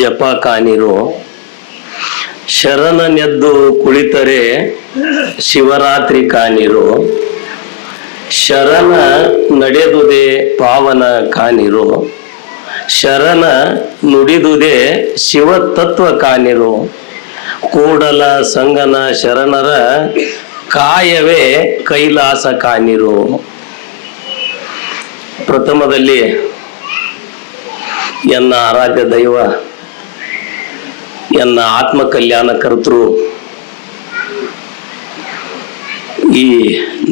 ಜಪ ಕಾಣಿರು ಶರಣನೆದ್ದು ಕುಳಿತರೆ ಶಿವರಾತ್ರಿ ಕಾಣಿರು ಶರಣ ನಡೆದುದೇ ಪಾವನ ಕಾಣಿರು ಶರಣ ನುಡಿದುದೇ ಶಿವತತ್ವ ಕಾಣಿರು ಕೂಡಲ ಸಂಗನ ಶರಣರ ಕಾಯವೇ ಕೈಲಾಸ ಕಾಣಿರು. ಪ್ರಥಮದಲ್ಲಿ ಎನ್ನ ಆರಾಧ್ಯ ದೈವ, ಎನ್ನ ಆತ್ಮ ಕಲ್ಯಾಣ ಕರ್ತೃ ಈ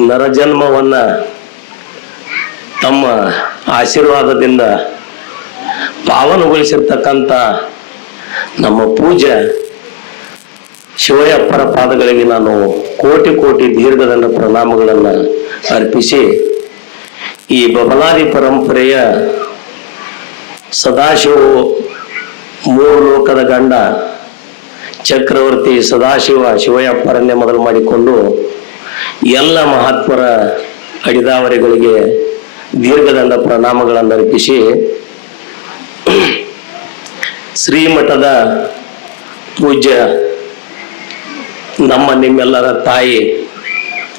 ನರಜನ್ಮವನ್ನ ತಮ್ಮ ಆಶೀರ್ವಾದದಿಂದ ಪಾವನಗೊಳಿಸಿರ್ತಕ್ಕಂಥ ನಮ್ಮ ಪೂಜ್ಯ ಶಿವಯ್ಯಪ್ಪರ ಪಾದಗಳಿಗೆ ನಾನು ಕೋಟಿ ಕೋಟಿ ದೀರ್ಘದಂಡ ಪ್ರಣಾಮಗಳನ್ನು ಅರ್ಪಿಸಿ, ಈ ಬಬಲಾದಿ ಪರಂಪರೆಯ ಸದಾಶಿವ ಮೂರು ಲೋಕದ ಗಂಡ ಚಕ್ರವರ್ತಿ ಸದಾಶಿವ ಶಿವಯ್ಯಪ್ಪರನ್ನೇ ಮೊದಲು ಮಾಡಿಕೊಂಡು ಎಲ್ಲ ಮಹಾತ್ಮರ ಅಡಿದಾವರಿಗಳಿಗೆ ದೀರ್ಘದಂಡ ಪ್ರಣಾಮಗಳನ್ನು ಅರ್ಪಿಸಿ, ಶ್ರೀಮಠದ ಪೂಜ್ಯ ನಮ್ಮ ನಿಮ್ಮೆಲ್ಲರ ತಾಯಿ,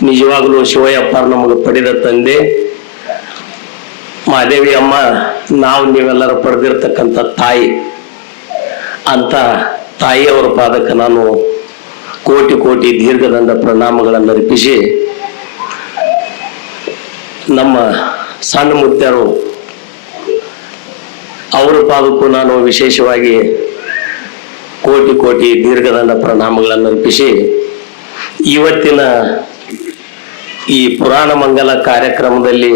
ನಿಜವಾಗಲೂ ಶಿವಯ್ಯಪ್ಪರ ನಮಗೆ ಪಡೆದ ತಂದೆ ಮಾದೇವಿ ಅಮ್ಮ, ನಾವು ನೀವೆಲ್ಲರ ಪಡೆದಿರ್ತಕ್ಕಂಥ ತಾಯಿ ಅಂತ ತಾಯಿಯವರ ಪಾದಕ್ಕೆ ನಾನು ಕೋಟಿ ಕೋಟಿ ದೀರ್ಘದಂಡ ಪ್ರಣಾಮಗಳನ್ನು ಅರ್ಪಿಸಿ, ನಮ್ಮ ಸಣ್ಣ ಮುತ್ಯರು ಅವರ ಪಾದಕ್ಕೂ ನಾನು ವಿಶೇಷವಾಗಿ ಕೋಟಿ ಕೋಟಿ ದೀರ್ಘದಂಡ ಪ್ರಣಾಮಗಳನ್ನು ಅರ್ಪಿಸಿ, ಇವತ್ತಿನ ಈ ಪುರಾಣ ಮಂಗಲ ಕಾರ್ಯಕ್ರಮದಲ್ಲಿ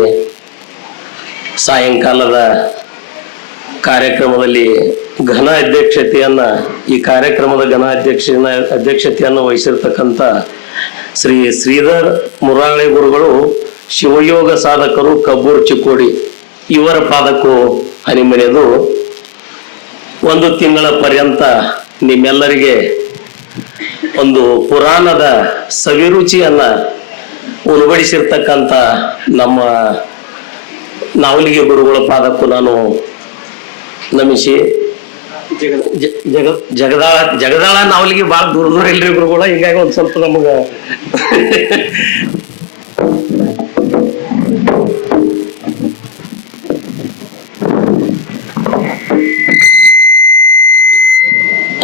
ಸಾಯಂಕಾಲದ ಕಾರ್ಯಕ್ರಮದಲ್ಲಿ ಘನ ಅಧ್ಯಕ್ಷತೆಯನ್ನ ಈ ಕಾರ್ಯಕ್ರಮದ ಘನ ಅಧ್ಯಕ್ಷತೆಯನ್ನು ವಹಿಸಿರ್ತಕ್ಕಂಥ ಶ್ರೀ ಶ್ರೀಧರ್ ಮುರಾಳಿ ಗುರುಗಳು, ಶಿವಯೋಗ ಸಾಧಕರು, ಕಬ್ಬೂರು ಚಿಕ್ಕೋಡಿ, ಇವರ ಪಾದಕ್ಕೂ ಹನಿಮನೆದು ಒಂದು ತಿಂಗಳ ಪರ್ಯಂತ ನಿಮ್ಮೆಲ್ಲರಿಗೆ ಒಂದು ಪುರಾಣದ ಸವಿರುಚಿಯನ್ನ ಉಣಬಡಿಸಿರ್ತಕ್ಕಂಥ ನಮ್ಮ ನಾವಲಿಗೆ ಗುರುಗಳ ಪಾದಕ್ಕೂ ನಾನು ನಮಿಸಿ, ಜಗದಾಳ ನಾವಲಿಗೆ ಭಾಳ ದೂರ ದೂರ ಇಲ್ರಿ ಗುರುಗಳ, ಹೀಗಾಗಿ ಒಂದು ಸ್ವಲ್ಪ ನಮಗ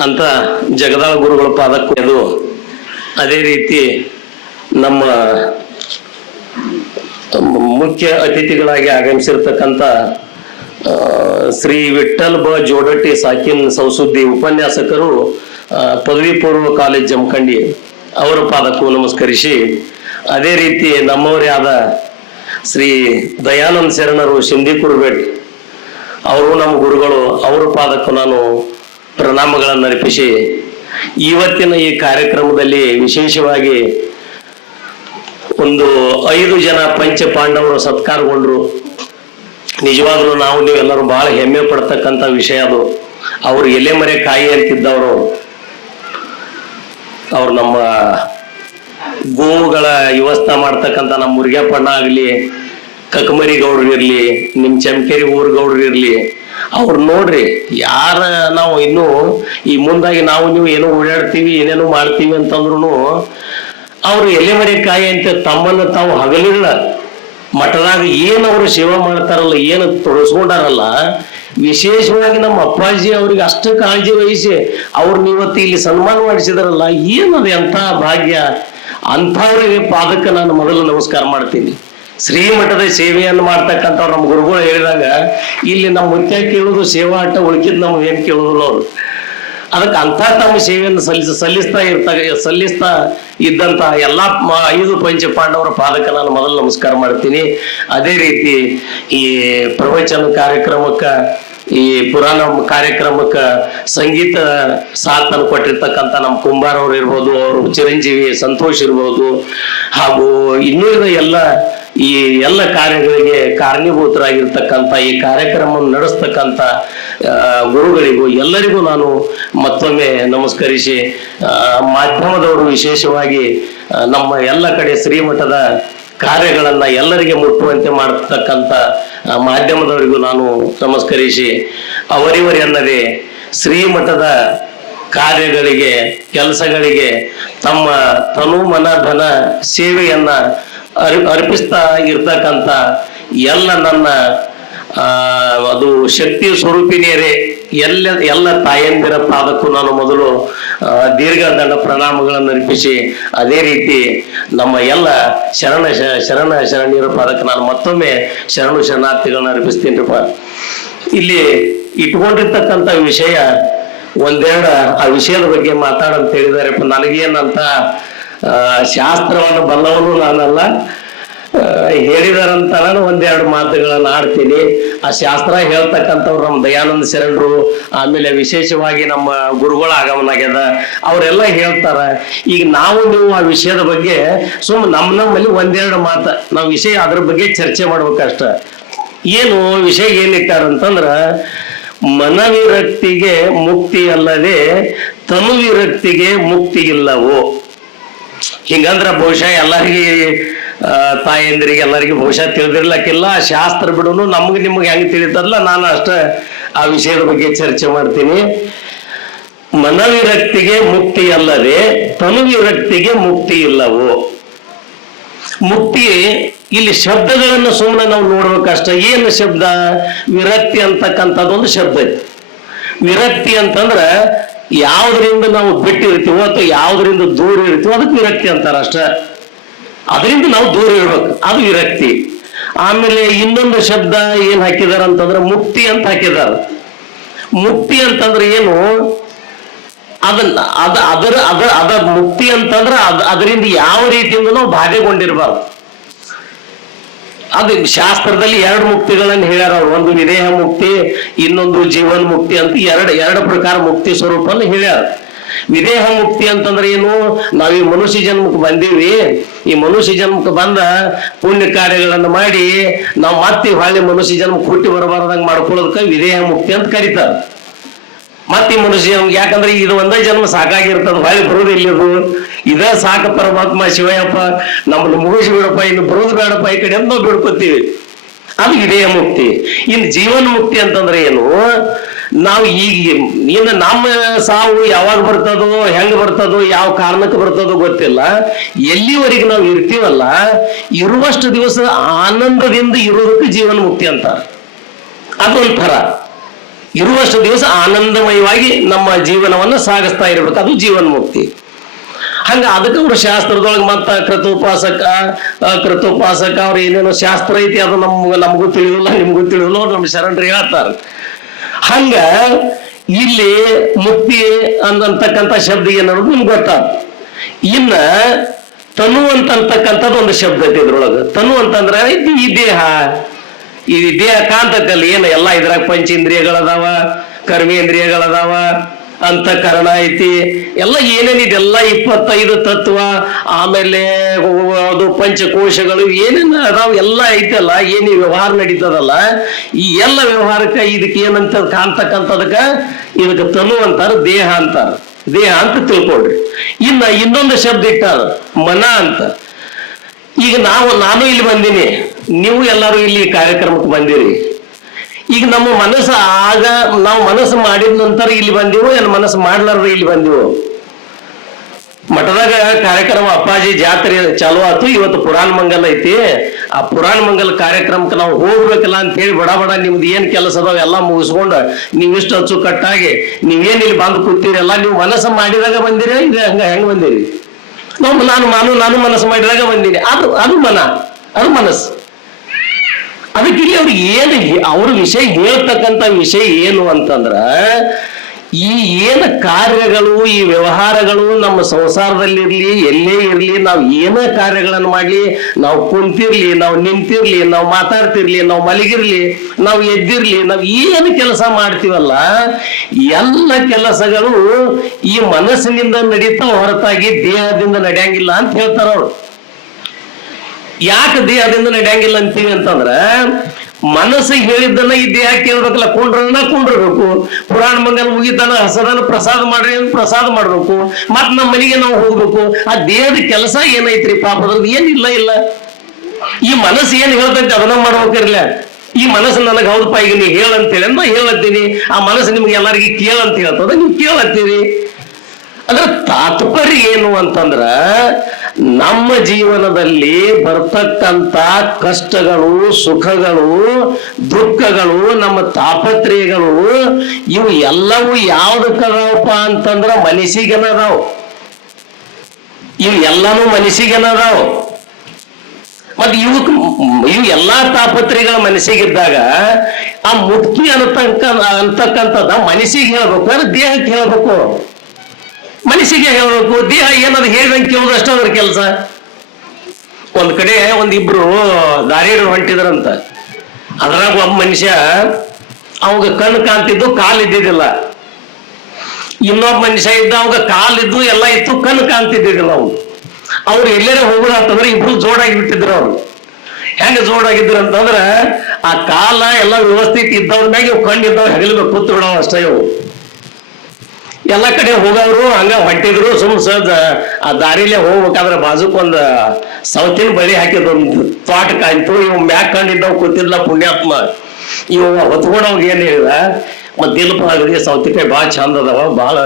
ಅಂತ ಜಗದಾಳ ಗುರುಗಳ ಪಾದಕ್ಕೂ ಅದು. ಅದೇ ರೀತಿ ನಮ್ಮ ಮುಖ್ಯ ಅತಿಥಿಗಳಾಗಿ ಆಗಮಿಸಿರ್ತಕ್ಕಂಥ ಶ್ರೀ ವಿಠ್ಠಲ್ ಬ ಜೋಡಟ್ಟಿ ಸಾಕಿನ್ ಸೌಸುದ್ದಿ ಉಪನ್ಯಾಸಕರು, ಪದವಿ ಪೂರ್ವ ಕಾಲೇಜ್ ಜಮಖಂಡಿ, ಅವರ ಪಾದಕ್ಕೂ ನಮಸ್ಕರಿಸಿ, ಅದೇ ರೀತಿ ನಮ್ಮವರೇ ಆದ ಶ್ರೀ ದಯಾನಂದ ಶರಣರು ಸಿಂಧಿಕುರ್ಬೆಟ್, ಅವರು ನಮ್ಮ ಗುರುಗಳು, ಅವರ ಪಾದಕ್ಕೂ ನಾನು ಪ್ರಣಾಮಗಳನ್ನು ಅರ್ಪಿಸಿ, ಇವತ್ತಿನ ಈ ಕಾರ್ಯಕ್ರಮದಲ್ಲಿ ವಿಶೇಷವಾಗಿ ಒಂದು 5 ಜನ ಪಂಚ ಪಾಂಡವರು ಸತ್ಕಾರಗೊಂಡ್ರು. ನಿಜವಾಗ್ಲೂ ನಾವು ನೀವೆಲ್ಲರೂ ಬಹಳ ಹೆಮ್ಮೆ ಪಡ್ತಕ್ಕಂಥ ವಿಷಯ ಅದು. ಅವ್ರು ಎಲೆಮರೆ ಕಾಯಿ ಅಂತಿದ್ದವರು, ಅವ್ರು ನಮ್ಮ ಗೋವುಗಳ ವ್ಯವಸ್ಥೆ ಮಾಡ್ತಕ್ಕಂಥ ನಮ್ಮ ಮುರುಗಪ್ಪಣ್ಣ ಆಗ್ಲಿ, ಕಕಮರಿ ಗೌಡ್ರು ಇರ್ಲಿ, ನಿಮ್ ಚಮಕೇರಿ ಊರ್ ಗೌಡ್ರು ಇರ್ಲಿ, ಅವ್ರು ನೋಡ್ರಿ, ಯಾರ ನಾವು ಇನ್ನೂ ಈ ಮುಂದಾಗಿ ನಾವು ನೀವು ಏನೋ ಓಡಾಡ್ತೀವಿ, ಏನೇನೋ ಮಾಡ್ತೀವಿ ಅಂತಂದ್ರು ಅವ್ರು ಎಲೆಮರೆ ಕಾಯಿ ಅಂತ ತಮ್ಮನ್ನು ತಾವು ಹಗಲಿಲ್ಲ ಮಠದಾಗ ಏನು ಅವರು ಸೇವಾ ಮಾಡ್ತಾರಲ್ಲ, ಏನು ತೊಡಸ್ಕೊಂಡಾರಲ್ಲ, ವಿಶೇಷವಾಗಿ ನಮ್ಮ ಅಪ್ಪಾಜಿ ಅವ್ರಿಗೆ ಅಷ್ಟು ಕಾಳಜಿ ವಹಿಸಿ ಅವ್ರನ್ನ ಇವತ್ತು ಇಲ್ಲಿ ಸನ್ಮಾನ ಮಾಡಿಸಿದಾರಲ್ಲ, ಏನದು ಎಂಥ ಭಾಗ್ಯ. ಅಂಥವ್ರಿಗೆ ಪಾದಕ್ಕೆ ನಾನು ಮೊದಲು ನಮಸ್ಕಾರ ಮಾಡ್ತೀನಿ. ಶ್ರೀಮಠದ ಸೇವೆಯನ್ನು ಮಾಡ್ತಕ್ಕಂಥವ್ರು ನಮ್ಮ ಗುರುಗಳು ಹೇಳಿದಾಗ, ಇಲ್ಲಿ ನಮ್ಮ ಮುಖ್ಯ ಕೇಳೋದು ಸೇವಾ ಆಟ, ಉಳ್ಕಿದ್ ನಮ್ಗೆ ಏನ್ ಕೇಳೋದಿಲ್ಲ ಅವರು. ಅದಕ್ಕೆ ಅಂಥ ತಮ್ಮ ಸೇವೆಯನ್ನು ಸಲ್ಲಿಸ್ತಾ ಇದ್ದಂತ ಎಲ್ಲಾ 5 ಪಂಚ ಪಾಂಡವರ ಪಾದಕ್ಕೆ ನಾನು ಮೊದಲು ನಮಸ್ಕಾರ ಮಾಡ್ತೀನಿ. ಅದೇ ರೀತಿ ಈ ಪ್ರವಚನ ಕಾರ್ಯಕ್ರಮಕ್ಕ, ಈ ಪುರಾಣ ಕಾರ್ಯಕ್ರಮಕ್ಕ ಸಂಗೀತ ಸಾಥನ್ನು ಕೊಟ್ಟಿರ್ತಕ್ಕಂಥ ನಮ್ಮ ಕುಂಬಾರ್ ಅವ್ರು ಇರ್ಬೋದು, ಅವರು ಚಿರಂಜೀವಿ ಸಂತೋಷ್ ಇರ್ಬೋದು, ಹಾಗೂ ಇನ್ನೂ ಈ ಎಲ್ಲ ಕಾರ್ಯಗಳಿಗೆ ಕಾರಣೀಭೂತರಾಗಿರ್ತಕ್ಕಂಥ, ಈ ಕಾರ್ಯಕ್ರಮವನ್ನು ನಡೆಸ್ತಕ್ಕಂಥ ಗುರುಗಳಿಗೂ ಎಲ್ಲರಿಗೂ ನಾನು ಮತ್ತೊಮ್ಮೆ ನಮಸ್ಕರಿಸಿ, ಮಾಧ್ಯಮದವರು ವಿಶೇಷವಾಗಿ ನಮ್ಮ ಎಲ್ಲ ಕಡೆ ಶ್ರೀಮಠದ ಕಾರ್ಯಗಳನ್ನ ಎಲ್ಲರಿಗೆ ಮುಟ್ಟುವಂತೆ ಮಾಡತಕ್ಕಂಥ ಮಾಧ್ಯಮದವರಿಗೂ ನಾನು ನಮಸ್ಕರಿಸಿ, ಅವರಿವರೆನ್ನದೇ ಶ್ರೀಮಠದ ಕಾರ್ಯಗಳಿಗೆ ಕೆಲಸಗಳಿಗೆ ತಮ್ಮ ತನು ಮನ ಧನ ಸೇವೆಯನ್ನ ಅರ್ಪಿಸ್ತಾ ಇರ್ತಕ್ಕಂಥ ಎಲ್ಲ ನನ್ನ ಅದು ಶಕ್ತಿ ಸ್ವರೂಪಿಣಿಯರೇ ಎಲ್ಲ ತಾಯಂದಿರ ಪಾದಕ್ಕೂ ನಾನು ಮೊದಲು ದೀರ್ಘದಂಡ ಪ್ರಣಾಮಗಳನ್ನು ಅರ್ಪಿಸಿ ಅದೇ ರೀತಿ ನಮ್ಮ ಎಲ್ಲ ಶರಣೀಯರ ಪಾದಕ್ಕೆ ನಾನು ಮತ್ತೊಮ್ಮೆ ಶರಣಾರ್ಥಿಗಳನ್ನ ಅರ್ಪಿಸ್ತೀನಿಪ್ಪ. ಇಲ್ಲಿ ಇಟ್ಕೊಂಡಿರ್ತಕ್ಕಂಥ ವಿಷಯ ಒಂದೆರಡು ಆ ವಿಷಯದ ಬಗ್ಗೆ ಮಾತಾಡಂತ ಹೇಳಿದಾರೆಪ್ಪ. ನನಗೇನಂತ ಶಾಸ್ತ್ರವನ್ನು ಬಲ್ಲವನು ನಾನಲ್ಲ, ಹೇಳಿದಾರಂತ ನಾನು ಒಂದೆರಡು ಮಾತುಗಳನ್ನ ಆಡ್ತೀನಿ. ಆ ಶಾಸ್ತ್ರ ಹೇಳ್ತಕ್ಕಂಥವ್ರು ನಮ್ಮ ದಯಾನಂದ ಶರಣರು, ಆಮೇಲೆ ವಿಶೇಷವಾಗಿ ನಮ್ಮ ಗುರುಗಳ ಆಗಮನ ಆಗ್ಯದ, ಅವರೆಲ್ಲ ಹೇಳ್ತಾರ. ಈಗ ನಾವು ನೀವು ಆ ವಿಷಯದ ಬಗ್ಗೆ ನಮ್ಮಲ್ಲಿ ಒಂದೆರಡು ಮಾತು ನಾವು ವಿಷಯ ಅದ್ರ ಬಗ್ಗೆ ಚರ್ಚೆ ಮಾಡ್ಬೇಕಷ್ಟ. ಏನು ವಿಷಯ ಏನಿಟ್ಟಾರಂತಂದ್ರ ಮನವಿರಕ್ತಿಗೆ ಮುಕ್ತಿ ಅಲ್ಲದೆ ತನುವಿರಕ್ತಿಗೆ ಮುಕ್ತಿ ಇಲ್ಲವೋ. ಹಿಂಗಂದ್ರ ಬಹುಶಃ ಎಲ್ಲರಿಗೆ ತಾಯಂದ್ರಿಗೆ ಎಲ್ಲರಿಗೂ ಬಹುಶಃ ತಿಳಿದಿರ್ಲಕ್ಕಿಲ್ಲ. ಶಾಸ್ತ್ರ ಬಿಡೋನು ನಮ್ಗೆ ನಿಮ್ಗೆ ಹೆಂಗ್ ತಿಳಿತದಲ್ಲ, ನಾನು ಅಷ್ಟ ಆ ವಿಷಯದ ಬಗ್ಗೆ ಚರ್ಚೆ ಮಾಡ್ತೀನಿ. ಮನವಿರಕ್ತಿಗೆ ಮುಕ್ತಿ ಅಲ್ಲದೆ ತನುವಿರಕ್ತಿಗೆ ಮುಕ್ತಿ ಇಲ್ಲವೋ. ಮುಕ್ತಿ ಇಲ್ಲಿ ಶಬ್ದಗಳನ್ನು ಸುಮ್ಮನೆ ನಾವು ನೋಡ್ಬೇಕಷ್ಟ. ಏನು ಶಬ್ದ? ವಿರಕ್ತಿ ಅಂತಕ್ಕಂಥದ್ದೊಂದು ಶಬ್ದ ಐತಿ. ವಿರಕ್ತಿ ಅಂತಂದ್ರ ಯಾವ್ದ್ರಿಂದ ನಾವು ಬಿಟ್ಟಿರ್ತೀವೋ ಅಥವಾ ಯಾವ್ದ್ರಿಂದ ದೂರ ಇರ್ತೀವೋ ಅದಕ್ಕೆ ವಿರಕ್ತಿ ಅಂತಾರ ಅಷ್ಟ. ಅದರಿಂದ ನಾವು ದೂರ ಇರ್ಬೇಕು, ಅದು ವಿರಕ್ತಿ. ಆಮೇಲೆ ಇನ್ನೊಂದು ಶಬ್ದ ಏನ್ ಹಾಕಿದಾರ ಅಂತಂದ್ರೆ ಮುಕ್ತಿ ಅಂತ ಹಾಕಿದಾರ. ಮುಕ್ತಿ ಅಂತಂದ್ರೆ ಏನು? ಅದ ಮುಕ್ತಿ ಅಂತಂದ್ರೆ ಅದರಿಂದ ಯಾವ ರೀತಿಯಿಂದ ನಾವು ಬಾಧೆಗೊಂಡಿರ್ಬಾರ್ದು. ಅದು ಶಾಸ್ತ್ರದಲ್ಲಿ ಎರಡು ಮುಕ್ತಿಗಳನ್ನು ಹೇಳ್ಯಾರ ಅವ್ರು. ಒಂದು ವಿದೇಹ ಮುಕ್ತಿ, ಇನ್ನೊಂದು ಜೀವನ್ ಮುಕ್ತಿ ಅಂತ ಎರಡು ಪ್ರಕಾರ ಮುಕ್ತಿ ಸ್ವರೂಪವನ್ನು ಹೇಳ್ಯಾರ. ವಿದೇಹ ಮುಕ್ತಿ ಅಂತಂದ್ರೆ ಏನು? ನಾವ್ ಈ ಮನುಷ್ಯ ಜನ್ಮಕ್ಕೆ ಬಂದೀವಿ, ಈ ಮನುಷ್ಯ ಜನ್ಮಕ್ಕೆ ಬಂದ ಪುಣ್ಯ ಕಾರ್ಯಗಳನ್ನು ಮಾಡಿ ನಾವು ಮತ್ತೆ ಹೊಳ್ಳಿ ಮನುಷ್ಯ ಜನ್ಮಕ್ಕೆ ಹುಟ್ಟಿ ಬರಬಾರ್ದಂಗೆ ಮಾಡ್ಕೊಳ್ಳೋದಕ್ಕೆ ವಿದೇಹ ಮುಕ್ತಿ ಅಂತ ಕರೀತಾರ. ಮತ್ತೆ ಈ ಮನುಷ್ಯ ಜನ್ಮಕ್ಕೆ, ಯಾಕಂದ್ರೆ ಇದು ಒಂದೇ ಜನ್ಮ ಸಾಕಾಗಿರ್ತದ, ಹೊಳ್ಳಿ ಬರೋದಿಲ್ಲದು. ಇದ ಸಾಕ ಪರಮಾತ್ಮ ಶಿವಯಪ್ಪ ನಮ್ಮನ್ನು ಮುಗಿಸಿ ಬಿಡಪ್ಪ, ಇನ್ನು ಬರೋದು ಬೇಡಪ್ಪ ಈ ಕಡೆ ಅಂತ ನಾವು ಬಿಡ್ಕೊತೀವಿ. ಅದು ವಿದೇಹ ಮುಕ್ತಿ. ಇನ್ನು ಜೀವನ್ ಮುಕ್ತಿ ಅಂತಂದ್ರೆ ಏನು? ನಾವು ಈಗ ಇನ್ನು ನಮ್ಮ ಸಾವು ಯಾವಾಗ ಬರ್ತದೋ, ಹೆಂಗ್ ಬರ್ತದೋ, ಯಾವ ಕಾರಣಕ್ಕೆ ಬರ್ತದೋ ಗೊತ್ತಿಲ್ಲ. ಎಲ್ಲಿವರೆಗೆ ನಾವು ಇರ್ತೀವಲ್ಲ, ಇರುವಷ್ಟು ದಿವಸ ಆನಂದದಿಂದ ಇರೋದಕ್ಕೆ ಜೀವನ ಮುಕ್ತಿ ಅಂತ. ಅದೊಂಥರ ಇರುವಷ್ಟು ದಿವಸ ಆನಂದಮಯವಾಗಿ ನಮ್ಮ ಜೀವನವನ್ನು ಸಾಗಿಸ್ತಾ ಇರ್ಬೇಕು, ಅದು ಜೀವನ್ ಮುಕ್ತಿ. ಹಂಗ ಅದಕ್ಕೆ ಅವ್ರು ಶಾಸ್ತ್ರದೊಳಗೆ ಮತ್ತ ಕೃತೋಪಾಸಕ ಅವ್ರು ಏನೇನೋ ಶಾಸ್ತ್ರ ಐತಿ, ಅದು ನಮಗೂ ತಿಳಿಯೋಲ್ಲ, ನಿಮ್ಗೂ ತಿಳಿಯೋಲ್ಲ, ನಮ್ಮ ಶರಣರು ಹೇಳ್ತಾರ. ಹಂಗ ಇಲ್ಲಿ ಮುಕ್ತಿ ಅಂತಕ್ಕಂಥ ಶಬ್ದ ಏನನ್ನೋದು ನಿಮ್ಗೆ ಗೊತ್ತಾಗ. ಇನ್ನ ತನು ಅಂತಕ್ಕಂಥದ್ದು ಒಂದು ಶಬ್ದ ಐತಿ ಇದ್ರೊಳಗ. ತನು ಅಂತಂದ್ರೆ ಈ ದೇಹ, ಈ ದೇಹ ಕಾಂತಕ್ಕಲ್ಲಿ ಏನು ಎಲ್ಲ ಇದ್ರಾಗ ಪಂಚೇಂದ್ರಿಯಗಳದಾವ, ಕರ್ಮೇಂದ್ರಿಯಗಳದಾವ, ಅಂತಃಕರಣ ಐತಿ, ಎಲ್ಲ ಏನೇನಿದೆಲ್ಲ 25 ತತ್ವ, ಆಮೇಲೆ ಅದು ಪಂಚಕೋಶಗಳು ಏನೇನು ಅದಾವ ಎಲ್ಲ ಐತಲ್ಲ. ಏನ್ ವ್ಯವಹಾರ ನಡೀತದಲ್ಲ, ಈ ಎಲ್ಲ ವ್ಯವಹಾರಕ್ಕೆ ಇದಕ್ಕೆ ಏನಂತ ಕಾಣ್ತಕ್ಕಂಥದಕ್ಕ ಇದಕ್ಕೆ ತನು ಅಂತಾರ, ದೇಹ ಅಂತಾರ. ದೇಹ ಅಂತ ತಿಳ್ಕೊಳ್ರಿ. ಇನ್ನೊಂದು ಶಬ್ದ ಇಟ್ಟಾರ ಮನ ಅಂತ. ಈಗ ನಾನು ಇಲ್ಲಿ ಬಂದೀನಿ, ನೀವು ಎಲ್ಲರೂ ಇಲ್ಲಿ ಕಾರ್ಯಕ್ರಮಕ್ಕೆ ಬಂದಿರಿ. ಈಗ ನಮ್ಮ ಮನಸ್ಸು ನಾವು ಮನಸ್ಸು ಮಾಡಿದ ನಂತರ ಇಲ್ಲಿ ಬಂದೀವೋ, ಏನು ಮನಸ್ಸು ಮಾಡ್ಲಾರ್ದ ಇಲ್ಲಿ ಬಂದೀವೋ? ಮಠದಾಗ ಕಾರ್ಯಕ್ರಮ ಅಪ್ಪಾಜಿ ಜಾತ್ರೆ ಚಾಲು ಆಯ್ತು. ಇವತ್ತು ಪುರಾಣ ಮಂಗಲ್ ಐತಿ. ಆ ಪುರಾಣ ಮಂಗಲ್ ಕಾರ್ಯಕ್ರಮಕ್ಕೆ ನಾವು ಹೋಗ್ಬೇಕಲ್ಲ ಅಂತ ಹೇಳಿ ಬಡ ನಿಮ್ದು ಏನ್ ಕೆಲಸ ಅದಾವ ಎಲ್ಲ ಮುಗಿಸ್ಕೊಂಡು ನೀವಿಷ್ಟು ಅಚ್ಚುಕಟ್ಟಾಗಿ ನೀವೇನ್ ಇಲ್ಲಿ ಬಂದು ಕೂತೀರಲ್ಲ, ನೀವು ಮನಸ್ಸು ಮಾಡಿದಾಗ ಬಂದಿರಿ, ಇದು ಹೆಂಗ್ ಬಂದಿರಿ? ನಾನು ಮನಸ್ಸು ಮಾಡಿದಾಗ ಬಂದೀನಿ. ಅದು ಮನ, ಅದು ಮನಸ್ಸು. ಅದಕ್ಕೆ ಇಲ್ಲಿ ಅವ್ರಿಗೆ ಅವ್ರ ವಿಷಯ ಹೇಳ್ತಕ್ಕಂಥ ವಿಷಯ ಏನು ಅಂತಂದ್ರ, ಈ ಏನು ಕಾರ್ಯಗಳು, ಈ ವ್ಯವಹಾರಗಳು ನಮ್ಮ ಸಂಸಾರದಲ್ಲಿರ್ಲಿ, ಎಲ್ಲೇ ಇರ್ಲಿ, ನಾವು ಏನೇ ಕಾರ್ಯಗಳನ್ನು ಮಾಡ್ಲಿ, ನಾವು ಕುಂತಿರ್ಲಿ, ನಾವು ನಿಂತಿರ್ಲಿ, ನಾವು ಮಾತಾಡ್ತಿರ್ಲಿ, ನಾವು ಮಲಗಿರ್ಲಿ, ನಾವು ಎದ್ದಿರ್ಲಿ, ನಾವು ಏನು ಕೆಲಸ ಮಾಡ್ತೀವಲ್ಲ, ಎಲ್ಲ ಕೆಲಸಗಳು ಈ ಮನಸ್ಸಿನಿಂದ ನಡೀತಾ ಹೊರತಾಗಿ ದೇಹದಿಂದ ನಡೆಯಂಗಿಲ್ಲ ಅಂತ ಹೇಳ್ತಾರ ಅವ್ರು. ಯಾಕೆ ದೇಹದಿಂದ ನಡೆಯಂಗಿಲ್ಲ ಅಂತೀವಿ ಅಂತಂದ್ರ, ಮನಸ್ಸಿಗೆ ಹೇಳಿದ್ದನ್ನ ಈ ದೇಹ ಕೇಳ್ಬೇಕಲ್ಲ. ಕುಂಡ್ರಬೇಕು, ಪುರಾಣ ಮಂಗಲ್ ಮುಗಿತಾನ ಹಸದನ್ನ ಪ್ರಸಾದ ಮಾಡ್ರಿ ಅಂತ ಪ್ರಸಾದ ಮಾಡ್ಬೇಕು, ಮತ್ ನಮ್ಮ ಮನೆಗೆ ನಾವು ಹೋಗ್ಬೇಕು. ಆ ದೇಹದ ಕೆಲಸ ಏನೈತ್ರಿ ಪಾಪದಲ್ಲಿ? ಏನಿಲ್ಲ. ಈ ಮನಸ್ಸು ಏನ್ ಹೇಳ್ತೈತಿ ಅದನ್ನ ಮಾಡ್ಬೇಕಿರ್ಲ. ಈ ಮನಸ್ಸು ನನಗೆ ಹೌದಪ್ಪ ಈಗ ನೀವು ಹೇಳಂತೇಳಿ ಅಂತ ಹೇಳತ್ತೀನಿ, ಆ ಮನಸ್ಸು ನಿಮ್ಗೆ ಎಲ್ಲರಿಗೆ ಕೇಳಂತ ಹೇಳ್ತದ, ನೀವು ಕೇಳತ್ತೀರಿ. ಅದ್ರ ತಾತ್ಪರ್ಯ ಏನು ಅಂತಂದ್ರ ನಮ್ಮ ಜೀವನದಲ್ಲಿ ಬರ್ತಕ್ಕಂತ ಕಷ್ಟಗಳು, ಸುಖಗಳು, ದುಃಖಗಳು, ನಮ್ಮ ತಾಪತ್ರೆಯಗಳು ಇವು ಎಲ್ಲವೂ ಯಾವ್ದಕ್ಕದಾವಪ್ಪ ಅಂತಂದ್ರ ಮನಸ್ಸಿಗೆನದಾವ್. ಇವು ಎಲ್ಲಾನು ಮನಸ್ಸಿಗೆನದಾವ್. ಮತ್ತೆ ಇವು ಎಲ್ಲಾ ತಾಪತ್ರೆಗಳ ಮನಸ್ಸಿಗಿದ್ದಾಗ ಆ ಮುಕ್ತಿ ಅಂತಕ್ಕಂಥದ್ದ ಮನಸ್ಸಿಗೆ ಹೇಳ್ಬೇಕು, ಅಂದ್ರೆ ದೇಹಕ್ಕೆ ಹೇಳ್ಬೇಕು. ಮನಸ್ಸಿಗೆ ಹೇಳ್ಬೇಕು, ದೇಹ ಏನದು ಹೇಳ್ದಂಗೆ ಕೇಳೋದು ಅಷ್ಟ ಅದ್ರ ಕೆಲಸ. ಒಂದ್ ಕಡೆ ಒಂದಿಬ್ರು ದಾರಿಯರು ಹೊಂಟಿದ್ರಂತ. ಅದ್ರಾಗ ಒಬ್ಬ ಮನುಷ್ಯ ಅವಾಗ ಕಣ್ಣು ಕಾಣ್ತಿದ್ದು, ಕಾಲು ಇದ್ದಿದ್ದಿಲ್ಲ. ಇನ್ನೊಬ್ಬ ಮನುಷ್ಯ ಇದ್ದ, ಅವಾಗ ಕಾಲಿದ್ದು ಎಲ್ಲ ಇತ್ತು, ಕಣ್ಣು ಕಾಣ್ತಿದ್ದಿದ್ದಿಲ್ಲ. ಅವ್ರು ಎಲ್ಲರೂ ಹೋಗೋದಂತಂದ್ರೆ ಇಬ್ರು ಜೋಡಾಗಿ ಬಿಟ್ಟಿದ್ರು. ಅವ್ರು ಹೆಂಗ ಜೋಡಾಗಿದ್ರು ಅಂತಂದ್ರ ಆ ಕಾಲ ಎಲ್ಲ ವ್ಯವಸ್ಥಿತ ಇದ್ದವ್ರ ಮ್ಯಾಗ ಇವ್ ಕಣ್ಣು ಇದ್ದವ್ ಹೆಗಲಿಗೆ ಕೂತು ಬಿಡವ್ ಅಷ್ಟೇ. ಇವು ಎಲ್ಲ ಕಡೆ ಹೋಗವ್ರು ಹಂಗ ಹೊಂಟಿದ್ರು. ಸಹಜ ಆ ದಾರಿಲೇ ಹೋಗ್ಬೇಕಾದ್ರೆ ಬಾಜುಕ್ ಒಂದ್ ಸೌತಿನ ಬಳಿ ಹಾಕಿದ್ ಒಂದು ತೋಟ ಕಾಯ್ತು. ಇವ್ ಮ್ಯಾಕ್ ಕಂಡಿದ್ದವ್ ಕೂತಿದ್ಲ ಪುಣ್ಯಾತ್ಮ. ಇವ್ ಹೊತ್ಕೊಂಡವ್ಗೆ ಏನ್ ಹೇಳಿದ, ಮತ್ತಿಲ್ಪ ಆಗಲಿ ಸೌತಿಕಾಯಿ ಭಾಳ ಚಂದ ಅದಾವ, ಭಾಳ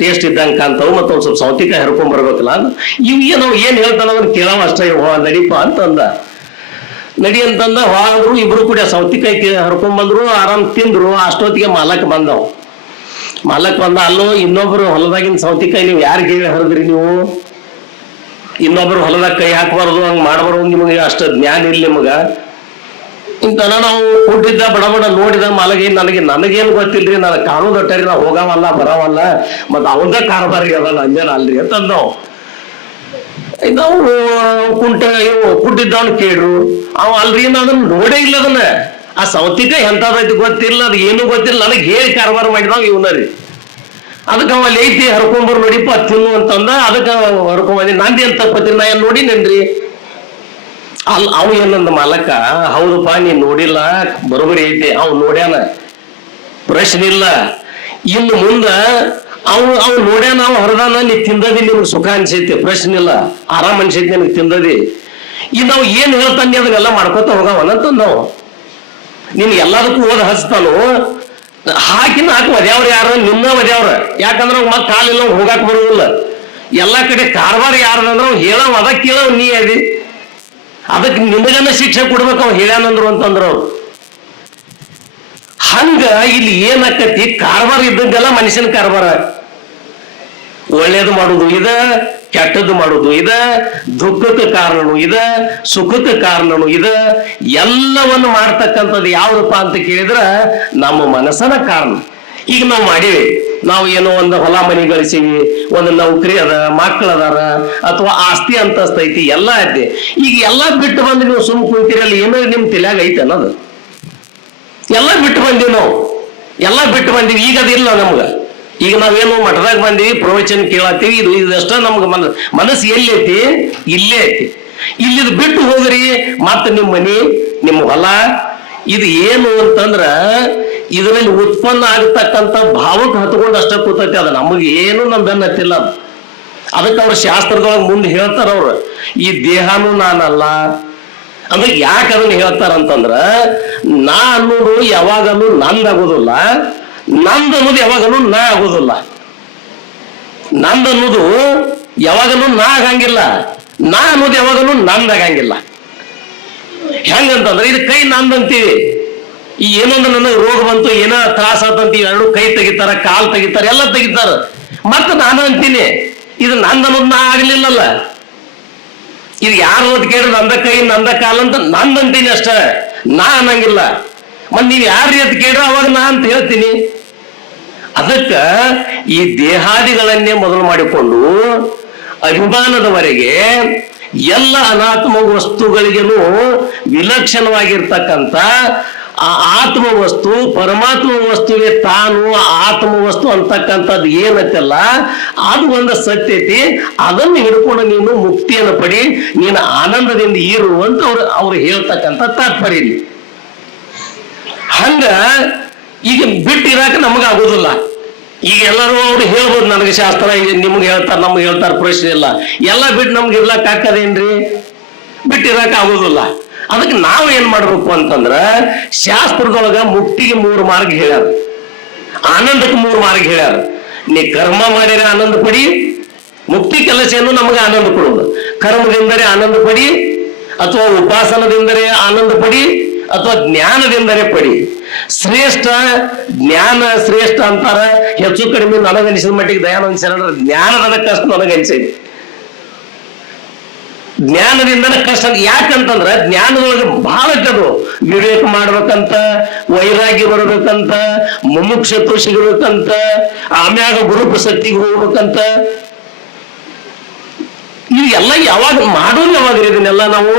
ಟೇಸ್ಟ್ ಇದ್ದಂಗೆ ಕಾಣ್ತಾವ, ಮತ್ತ ಒಂದ್ ಸ್ವಲ್ಪ ಸೌತಿಕಾಯಿ ಹರ್ಕೊಂಡ್ ಬರ್ಬೇಕಲ್ಲ. ಇವ್ ಏನ್ ಹೇಳ್ತಾನ ಅದನ್ನ ಕೇಳವ ಅಷ್ಟೇ. ನಡಿಪ ಅಂತಂದ. ನಡಿ ಅಂತಂದ ಹೋದ್ರು. ಇಬ್ರು ಕೂಡ ಸೌತಿಕಾಯಿ ಹರ್ಕೊಂಡ್ ಬಂದ್ರು, ಆರಾಮ್ ತಿಂದ್ರು. ಅಷ್ಟೊತ್ತಿಗೆ ಮಾಲಕ್ ಬಂದವ್. ಮಾಲಕ್ ಬಂದ, ಅಲ್ಲೋ ಇನ್ನೊಬ್ರು ಹೊಲದಾಗಿನ ಸೌತಿಕಾಯಿ ನೀವು ಯಾರಿಗೆ ಹೇಳಿ ಹರಿದ್ರಿ? ನೀವು ಇನ್ನೊಬ್ರು ಹೊಲದಾಗ ಕೈ ಹಾಕಬಾರ್ದು, ಹಂಗ್ ಮಾಡಬಾರ್ದು, ನಿಮಗೆ ಅಷ್ಟ ಜ್ಞಾನ ಇಲ್ಲ ನಿಮಗ ಇಂತನ. ನಾವು ಕೊಟ್ಟಿದ್ದ ಬಡ ಬಡ ನೋಡಿದ ಮಾಲಗಿ, ನನಗೇನು ಗೊತ್ತಿಲ್ರಿ, ನನಗೆ ಕಾಣುದಟ್ಟರಿ, ನಾವು ಹೋಗವಲ್ಲ ಬರವಲ್ಲ, ಮತ್ ಅವಂದ ಕಾರ್ಬಾರಿ ಅದಲ್ಲ ಅಂಜನ ಅಲ್ರಿ ಅಂತಂದವ್. ನಾವು ಕುಟ್ಟಿದ್ದವನ್ ಕೇಳ್ರು. ಅವ ಅಲ್ರಿ ನಾನು ನೋಡೇ ಇಲ್ಲ ಅದನ್ನ, ಆ ಸೌತಿಕಾಯಿ ಎಂತದೈತಿ ಗೊತ್ತಿಲ್ಲ, ಅದು ಏನು ಗೊತ್ತಿಲ್ಲ, ನನಗೆ ಹೇಳಿ ಕಾರ್ಬಾರ ಮಾಡಿದಾವ್ ಇವನರಿ. ಅದಕ್ಕೆ ಅವ ಅಲ್ಲಿ ಐತಿ ಹರ್ಕೊಂಬರ್ ನೋಡಿಪ್ಪ ತಿನ್ನು ಅಂತಂದ. ಅದಕ್ಕೆ ಹರ್ಕೊಂಬಂದಿ. ನಂದಿ ಅಂತ ತಪ್ಪತ್ರಿ, ನಾ ಏನ್ ನೋಡಿನೇನ್ರಿ? ಅವ ಏನಂದ ಮಾಲಕ, ಹೌದಪ್ಪ ನೀನ್ ನೋಡಿಲ್ಲ, ಬರೋಬರಿ ಐತಿ, ಅವ್ ನೋಡ್ಯಾನ, ಪ್ರಶ್ನೆ ಇಲ್ಲ. ಇನ್ನು ಮುಂದ ಅವ್ ನೋಡ್ಯಾನ, ಅವ್ ಹರದಾನ, ನೀ ತಿಂದದಿ, ನಿಮ್ಗೆ ಸುಖ ಅನ್ಸೈತಿ, ಪ್ರಶ್ನೆ ಇಲ್ಲ, ಆರಾಮ್ ಅನ್ಸೈತಿ ನಿನಗೆ ತಿಂದದಿ. ಇನ್ನು ನಾವ್ ಏನ್ ಹೇಳ್ತಾನೆ ಅದನ್ನೆಲ್ಲ ಮಾಡ್ಕೊತ ಹೋಗವನಂತಂದವ್. ನೀನ್ ಎಲ್ಲದಕ್ಕೂ ಓದ್ ಹಚ್ತಾನು, ಹಾಕಿನ ಹಾಕಿ ಒದ್ಯಾವ್ರ ಯಾರ ನಿನ್ನ ಒದ್ಯಾವ್ರ. ಯಾಕಂದ್ರ ಮತ್ ಕಾಲಿಲ್ಲ ಹೋಗಾಕ್ ಬರುದಿಲ್ಲ. ಎಲ್ಲಾ ಕಡೆ ಕಾರ್ಬಾರ ಯಾರ್ದಂದ್ರ ಅವ್ ಹೇಳವ್, ಅದ ಕೇಳವ್ ನೀ ಅದಿ, ಅದಕ್ಕೆ ನಿಮಗನ್ನ ಶಿಕ್ಷೆ ಕೊಡ್ಬೇಕು ಅವ್ ಹೇಳ್ಯಾನಂದ್ರು ಅಂತಂದ್ರ ಅವ್ರು. ಹಂಗ ಇಲ್ಲಿ ಏನಾಕತಿ, ಕಾರ್ಬಾರ ಇದ್ದಂಗೆಲ್ಲ ಮನುಷ್ಯನ ಕಾರ್ಬಾರ. ಒಳ್ಳೇದು ಮಾಡುದು ಇದ, ಕೆಟ್ಟದ್ದು ಮಾಡುದು ಇದ, ದುಃಖಕ್ಕೆ ಕಾರಣನು ಇದ, ಸುಖಕ್ಕೆ ಕಾರಣನು ಇದ. ಎಲ್ಲವನ್ನು ಮಾಡ್ತಕ್ಕಂಥದ್ದು ಯಾವ್ದಪ್ಪ ಅಂತ ಕೇಳಿದ್ರ ನಮ್ಮ ಮನಸ್ಸನ ಕಾರಣ. ಈಗ ನಾವು ಮಾಡೀವಿ, ನಾವು ಏನೋ ಒಂದು ಹೊಲ ಮನಿ ಗಳಿಸೀವಿ, ಒಂದು ನೌಕರಿ ಅದ, ಮಕ್ಕಳದಾರ, ಅಥವಾ ಆಸ್ತಿ ಅಂತಸ್ತ ಐತಿ, ಎಲ್ಲ ಐತಿ. ಈಗ ಎಲ್ಲಾ ಬಿಟ್ಟು ಬಂದು ನೀವು ಸುಮ್ ಕುಂತೀರಲ್ಲ, ಏನೋ ನಿಮ್ ತಲೆಯಾಗ ಐತೆ ಅನ್ನೋದು. ಎಲ್ಲಾ ಬಿಟ್ಟು ಬಂದೀವಿ ನಾವು, ಎಲ್ಲಾ ಬಿಟ್ಟು ಬಂದೀವಿ. ಈಗ ಅದಿಲ್ಲ ನಮ್ಗ. ಈಗ ನಾವೇನು ಮಠದಾಗ ಬಂದೀವಿ, ಪ್ರವಚನ ಕೇಳತ್ತೀವಿ, ಇದಷ್ಟ ನಮ್ಗೆ ಮನಸ್ಸು ಎಲ್ಲಿ ಐತಿ? ಇಲ್ಲೇ ಐತಿ. ಇಲ್ಲಿದ್ ಬಿಟ್ಟು ಹೋಗ್ರಿ, ಮತ್ತ ನಿಮ್ಮ ಮನಿ, ನಿಮ್ಮ ಹೊಲ, ಇದು ಏನು ಅಂತಂದ್ರ ಇದರಲ್ಲಿ ಉತ್ಪನ್ನ ಆಗತಕ್ಕಂಥ ಭಾವಕ್ಕೆ ಹತ್ಕೊಂಡು ಅಷ್ಟ ಕೂತೈತಿ. ಅದ ನಮಗೆ ಏನು ನಮ್ ಬೆನ್ನ ಹತ್ತಿಲ್ಲ. ಅದಕ್ಕೆ ಅವ್ರ ಶಾಸ್ತ್ರದೊಳಗೆ ಮುಂದೆ ಹೇಳ್ತಾರ ಅವ್ರು, ಈ ದೇಹನೂ ನಾನಲ್ಲ ಅಂದ್ರೆ. ಯಾಕೆ ಅದನ್ನ ಹೇಳ್ತಾರಂತಂದ್ರ, ನಾ ಅನ್ನೋದು ಯಾವಾಗಲೂ ನಂದಾಗೋದಿಲ್ಲ, ನಂದು ಅನ್ನೋದು ಯಾವಾಗಲೂ ನಾ ಆಗೋದಿಲ್ಲ. ನಂದನ್ನೋದು ಯಾವಾಗಲೂ ನಾ ಆಗಂಗಿಲ್ಲ, ನಾ ಅನ್ನೋದು ಯಾವಾಗಲೂ ನಂದಾಗಂಗಿಲ್ಲ. ಹೆಂಗಂತಂದ್ರೆ ಇದು ಕೈ ನಂದಂತೀವಿ. ಈ ಏನೊಂದು ನನಗೆ ರೋಗ ಬಂತು, ಏನೋ ತ್ರಾಸ ಆತಂತೀವಿ, ಎರಡು ಕೈ ತೆಗಿತಾರ, ಕಾಲ್ ತೆಗಿತಾರ, ಎಲ್ಲ ತೆಗಿತಾರ. ಮತ್ತ ನಾನು ಅಂತೀನಿ ಇದು ನಂದ ಅನ್ನೋದು ನಾ ಆಗ್ಲಿಲ್ಲಲ್ಲ. ಇದು ಯಾರು ಅಂತ ಕೇಳಿದ್ರೆ ನಂದ ಕೈ ನಂದ ಕಾಲ್ ಅಂತ ನಂದಂತೀನಿ ಅಷ್ಟ, ನಾ ಅನ್ನಂಗಿಲ್ಲ. ಮತ್ ನೀವ್ ಯಾರ್ರಿ ಅಂತ ಕೇಳಿದ್ರೆ ಅವಾಗ ನಾ ಅಂತ ಹೇಳ್ತೀನಿ. ಅದಕ್ಕ ಈ ದೇಹಾದಿಗಳನ್ನೇ ಮೊದಲು ಮಾಡಿಕೊಂಡು ಅಭಿಮಾನದವರೆಗೆ ಎಲ್ಲ ಅನಾತ್ಮ ವಸ್ತುಗಳಿಗೇನು ವಿಲಕ್ಷಣವಾಗಿರ್ತಕ್ಕಂಥ ಆ ಆತ್ಮ ವಸ್ತು, ಪರಮಾತ್ಮ ವಸ್ತುವಿಗೆ ತಾನು ಆತ್ಮ ವಸ್ತು ಅಂತಕ್ಕಂಥದ್ದು ಏನತ್ತಲ್ಲ, ಅದು ಒಂದು ಸತ್ಯತೆ. ಅದನ್ನು ಹಿಡ್ಕೊಂಡು ನೀನು ಮುಕ್ತಿಯನ್ನು ಪಡಿ, ನೀನು ಆನಂದದಿಂದ ಇರು ಅಂತ ಅವ್ರು ಹೇಳ್ತಕ್ಕಂಥ ತಾತ್ಪರ್ಯ ಇಲ್ಲಿ. ಹಂಗ ಈಗ ಬಿಟ್ಟಿರಾಕ ನಮಗಾಗೋದಿಲ್ಲ. ಈಗ ಎಲ್ಲರೂ ಅವ್ರು ಹೇಳ್ಬೋದು, ನನಗೆ ಶಾಸ್ತ್ರ ನಿಮ್ಗೆ ಹೇಳ್ತಾರ, ನಮ್ಗೆ ಹೇಳ್ತಾರ, ಪ್ರಶ್ನೆ ಇಲ್ಲ. ಎಲ್ಲ ಬಿಟ್ಟು ನಮ್ಗೆ ಇರ್ಲಕ್ ಹಾಕದೇನ್ರಿ? ಬಿಟ್ಟಿರಾಕ ಆಗೋದಿಲ್ಲ. ಅದಕ್ಕೆ ನಾವು ಏನ್ ಮಾಡ್ಬೇಕು ಅಂತಂದ್ರ ಶಾಸ್ತ್ರದೊಳಗ ಮುಕ್ತಿಗೆ 3 ಮಾರ್ಗ ಹೇಳ್ಯಾರ, ಆನಂದಕ್ಕೆ 3 ಮಾರ್ಗ ಹೇಳ್ಯಾರ. ನೀ ಕರ್ಮ ಮಾಡಿದ್ರೆ ಆನಂದ ಪಡಿ, ಮುಕ್ತಿ ಕೆಲಸ ಏನು ನಮಗೆ ಆನಂದ ಕೊಡುವುದು. ಕರ್ಮದಿಂದರೆ ಆನಂದ ಪಡಿ, ಅಥವಾ ಉಪಾಸನದಿಂದರೆ ಆನಂದ ಪಡಿ, ಅಥವಾ ಜ್ಞಾನದಿಂದಲೇ ಪಡಿ. ಶ್ರೇಷ್ಠ ಜ್ಞಾನ ಶ್ರೇಷ್ಠ ಅಂತಾರ. ಹೆಚ್ಚು ಕಡಿಮೆ ನನಗನಿಸಿದ ಮಟ್ಟಿಗೆ ದಯಾನಂದ ಶರಣರ ಜ್ಞಾನದ ಕಷ್ಟ ನನಗನಿಸಿದೆ. ಜ್ಞಾನದಿಂದನೇ ಕಷ್ಟ. ಯಾಕಂತಂದ್ರ ಜ್ಞಾನದೊಳಗೆ ಬಹಳ ಕದು ವಿವೇಕ ಮಾಡ್ಬೇಕಂತ, ವೈರಾಗ್ಯ ಬರ್ಬೇಕಂತ, ಮುಮುಕ್ಷತ್ವ ಸಿಗಬೇಕಂತ, ಆಮ್ಯಾಗ ಗುರು ಪ್ರಸಕ್ತಿಗೆ ಹೋಗ್ಬೇಕಂತ. ಇವೆಲ್ಲ ಯಾವಾಗ ಮಾಡೋದು ಯಾವಾಗ ಇದನ್ನೆಲ್ಲ ನಾವು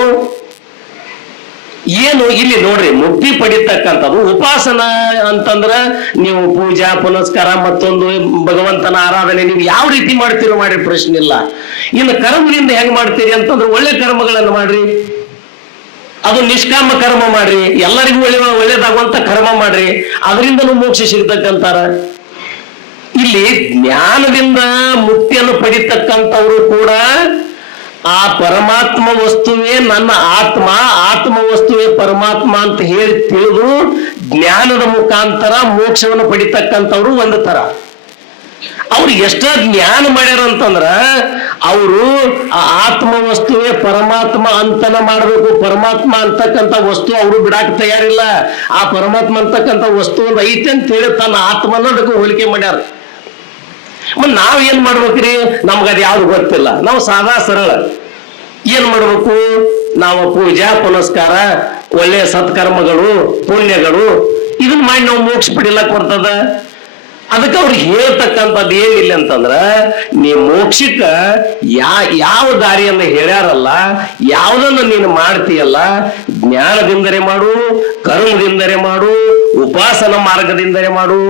ಏನು ಇಲ್ಲಿ ನೋಡ್ರಿ, ಮುಕ್ತಿ ಪಡಿತಕ್ಕಂಥದ್ದು ಉಪಾಸನ ಅಂತಂದ್ರ ನೀವು ಪೂಜಾ ಪುನಸ್ಕಾರ ಮತ್ತೊಂದು ಭಗವಂತನ ಆರಾಧನೆ ನೀವು ಯಾವ ರೀತಿ ಮಾಡ್ತೀರೋ ಮಾಡ್ರಿ, ಪ್ರಶ್ನೆ ಇಲ್ಲ. ಇನ್ನು ಕರ್ಮದಿಂದ ಹೆಂಗ್ ಮಾಡ್ತೀರಿ ಅಂತಂದ್ರೆ ಒಳ್ಳೆ ಕರ್ಮಗಳನ್ನು ಮಾಡ್ರಿ, ಅದು ನಿಷ್ಕಾಮ ಕರ್ಮ ಮಾಡ್ರಿ, ಎಲ್ಲರಿಗೂ ಒಳ್ಳೇದಾಗುವಂತ ಕರ್ಮ ಮಾಡ್ರಿ, ಅದರಿಂದನೂ ಮೋಕ್ಷ ಸಿಗ್ತಕ್ಕಂತಾರ. ಇಲ್ಲಿ ಜ್ಞಾನದಿಂದ ಮುಕ್ತಿಯನ್ನು ಪಡಿತಕ್ಕಂಥವ್ರು ಕೂಡ ಆ ಪರಮಾತ್ಮ ವಸ್ತುವೇ ನನ್ನ ಆತ್ಮ, ಆತ್ಮ ವಸ್ತುವೇ ಪರಮಾತ್ಮ ಅಂತ ಹೇಳಿ ತಿಳಿದು ಜ್ಞಾನದ ಮುಖಾಂತರ ಮೋಕ್ಷವನ್ನು ಪಡಿತಕ್ಕಂಥವ್ರು ಒಂದು ತರ. ಅವ್ರು ಎಷ್ಟ ಜ್ಞಾನ ಮಾಡ್ಯಾರ ಅಂತಂದ್ರ ಅವರು ಆ ಆತ್ಮ ವಸ್ತುವೇ ಪರಮಾತ್ಮ ಅಂತನ ಮಾಡ್ಬೇಕು. ಪರಮಾತ್ಮ ಅಂತಕ್ಕಂಥ ವಸ್ತು ಅವರು ಬಿಡಾಕ್ ತಯಾರಿಲ್ಲ. ಆ ಪರಮಾತ್ಮ ಅಂತಕ್ಕಂಥ ವಸ್ತು ಒಂದು ಐತೆ ಅಂತ ಹೇಳಿ ತನ್ನ ಆತ್ಮನ ಅದಕ್ಕೆ ಹೋಲಿಕೆ ಮಾಡ್ಯಾರ. ಮತ್ ನಾವ್ ಏನ್ ಮಾಡ್ಬೇಕ್ರಿ? ನಮ್ಗದ್ ಯಾವ್ದು ಗೊತ್ತಿಲ್ಲ. ನಾವು ಸಾದಾ ಸರಳ ಏನ್ ಮಾಡ್ಬೇಕು? ನಾವು ಪೂಜಾ ಪುನಸ್ಕಾರ, ಒಳ್ಳೆಯ ಸತ್ಕರ್ಮಗಳು, ಪುಣ್ಯಗಳು ಇದನ್ನ ಮಾಡಿ ನಾವು ಮೋಕ್ಷ ಪಡಿಲಕ್ ಬರ್ತದ. ಅದಕ್ಕೆ ಅವ್ರಿಗೆ ಹೇಳ್ತಕ್ಕಂಥದ್ದು ಏನಿಲ್ಲ ಅಂತಂದ್ರ, ನೀ ಮೋಕ್ಷಕ್ಕ ಯಾವ ದಾರಿಯನ್ನ ಹೇಳ್ಯಾರಲ್ಲ, ಯಾವುದನ್ನ ನೀನು ಮಾಡ್ತೀಯಲ್ಲ, ಜ್ಞಾನದಿಂದಲೇ ಮಾಡು, ಕರ್ಮದಿಂದಲೇ ಮಾಡು, ಉಪಾಸನ ಮಾರ್ಗದಿಂದಲೇ ಮಾಡು.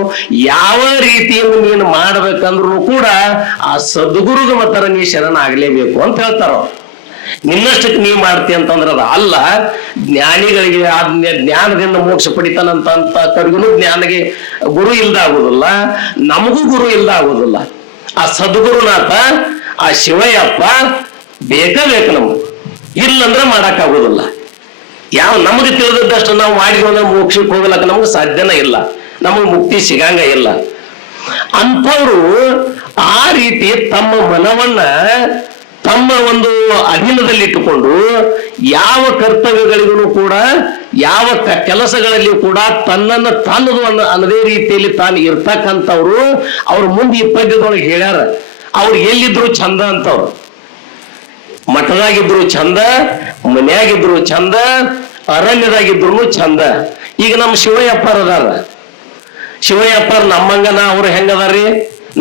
ಯಾವ ರೀತಿಯನ್ನು ನೀನು ಮಾಡ್ಬೇಕಂದ್ರೂ ಕೂಡ ಆ ಸದ್ಗುರುಗ ಮತ್ತರ ನೀ ಶರಣ ಆಗ್ಲೇಬೇಕು ಅಂತ ಹೇಳ್ತಾರ. ನಿನ್ನಷ್ಟಕ್ಕೆ ನೀ ಮಾಡ್ತಿ ಅಂತಂದ್ರ ಅದು ಅಲ್ಲ. ಜ್ಞಾನಿಗಳಿಗೆ ಜ್ಞಾನದಿಂದ ಮೋಕ್ಷ ಪಡಿತಾನಂತ ಕರ್ಗುನು ಜ್ಞಾನಿಗೆ ಗುರು ಇಲ್ದ ಆಗುದಿಲ್ಲ, ನಮಗೂ ಗುರು ಇಲ್ದ ಆಗುದಿಲ್ಲ. ಆ ಸದ್ಗುರುನಾಥ ಆ ಶಿವಯ್ಯಪ್ಪ ಬೇಕು ನಮ್ಗೆ, ಇಲ್ಲಂದ್ರೆ ಮಾಡಕ್ ಆಗುದಿಲ್ಲ. ಯಾವ ನಮಗೆ ತಿಳಿದದ್ದಷ್ಟು ನಾವು ಮಾಡಿದ್ರೆ ಮೋಕ್ಷಕ್ಕೆ ಹೋಗ್ಲಕ್ಕ ನಮ್ಗೆ ಸಾಧ್ಯನೇ ಇಲ್ಲ, ನಮಗೆ ಮುಕ್ತಿ ಸಿಗಂಗ ಇಲ್ಲ. ಅಂಥವ್ರು ಆ ರೀತಿ ತಮ್ಮ ಮನವನ್ನ ತಮ್ಮ ಒಂದು ಅಧೀನದಲ್ಲಿಟ್ಟುಕೊಂಡು ಯಾವ ಕರ್ತವ್ಯಗಳಿಗೂ ಕೂಡ, ಯಾವ ಕೆಲಸಗಳಲ್ಲಿ ಕೂಡ ತನ್ನನ್ನು ತಾನದು ಅನ್ನದೇ ರೀತಿಯಲ್ಲಿ ತಾನು ಇರ್ತಕ್ಕಂಥವ್ರು ಅವ್ರ ಮುಂದೆ ಈ ಪದ್ಯದೊಳಗೆ ಹೇಳ್ಯಾರ. ಅವ್ರು ಎಲ್ಲಿದ್ರು ಚಂದ ಅಂತವ್ರು. ಮಠದಾಗಿದ್ರು ಚಂದ, ಮನ್ಯಾಗಿದ್ರು ಚಂದ, ಅರಣ್ಯದಾಗಿದ್ರು ಚಂದ. ಈಗ ನಮ್ಮ ಶಿವಯ್ಯಪ್ಪರ ಅದಾರ. ಶಿವಯ್ಯಪ್ಪರ್ ನಮ್ಮಂಗನ ಅವ್ರು ಹೆಂಗದಾರಿ?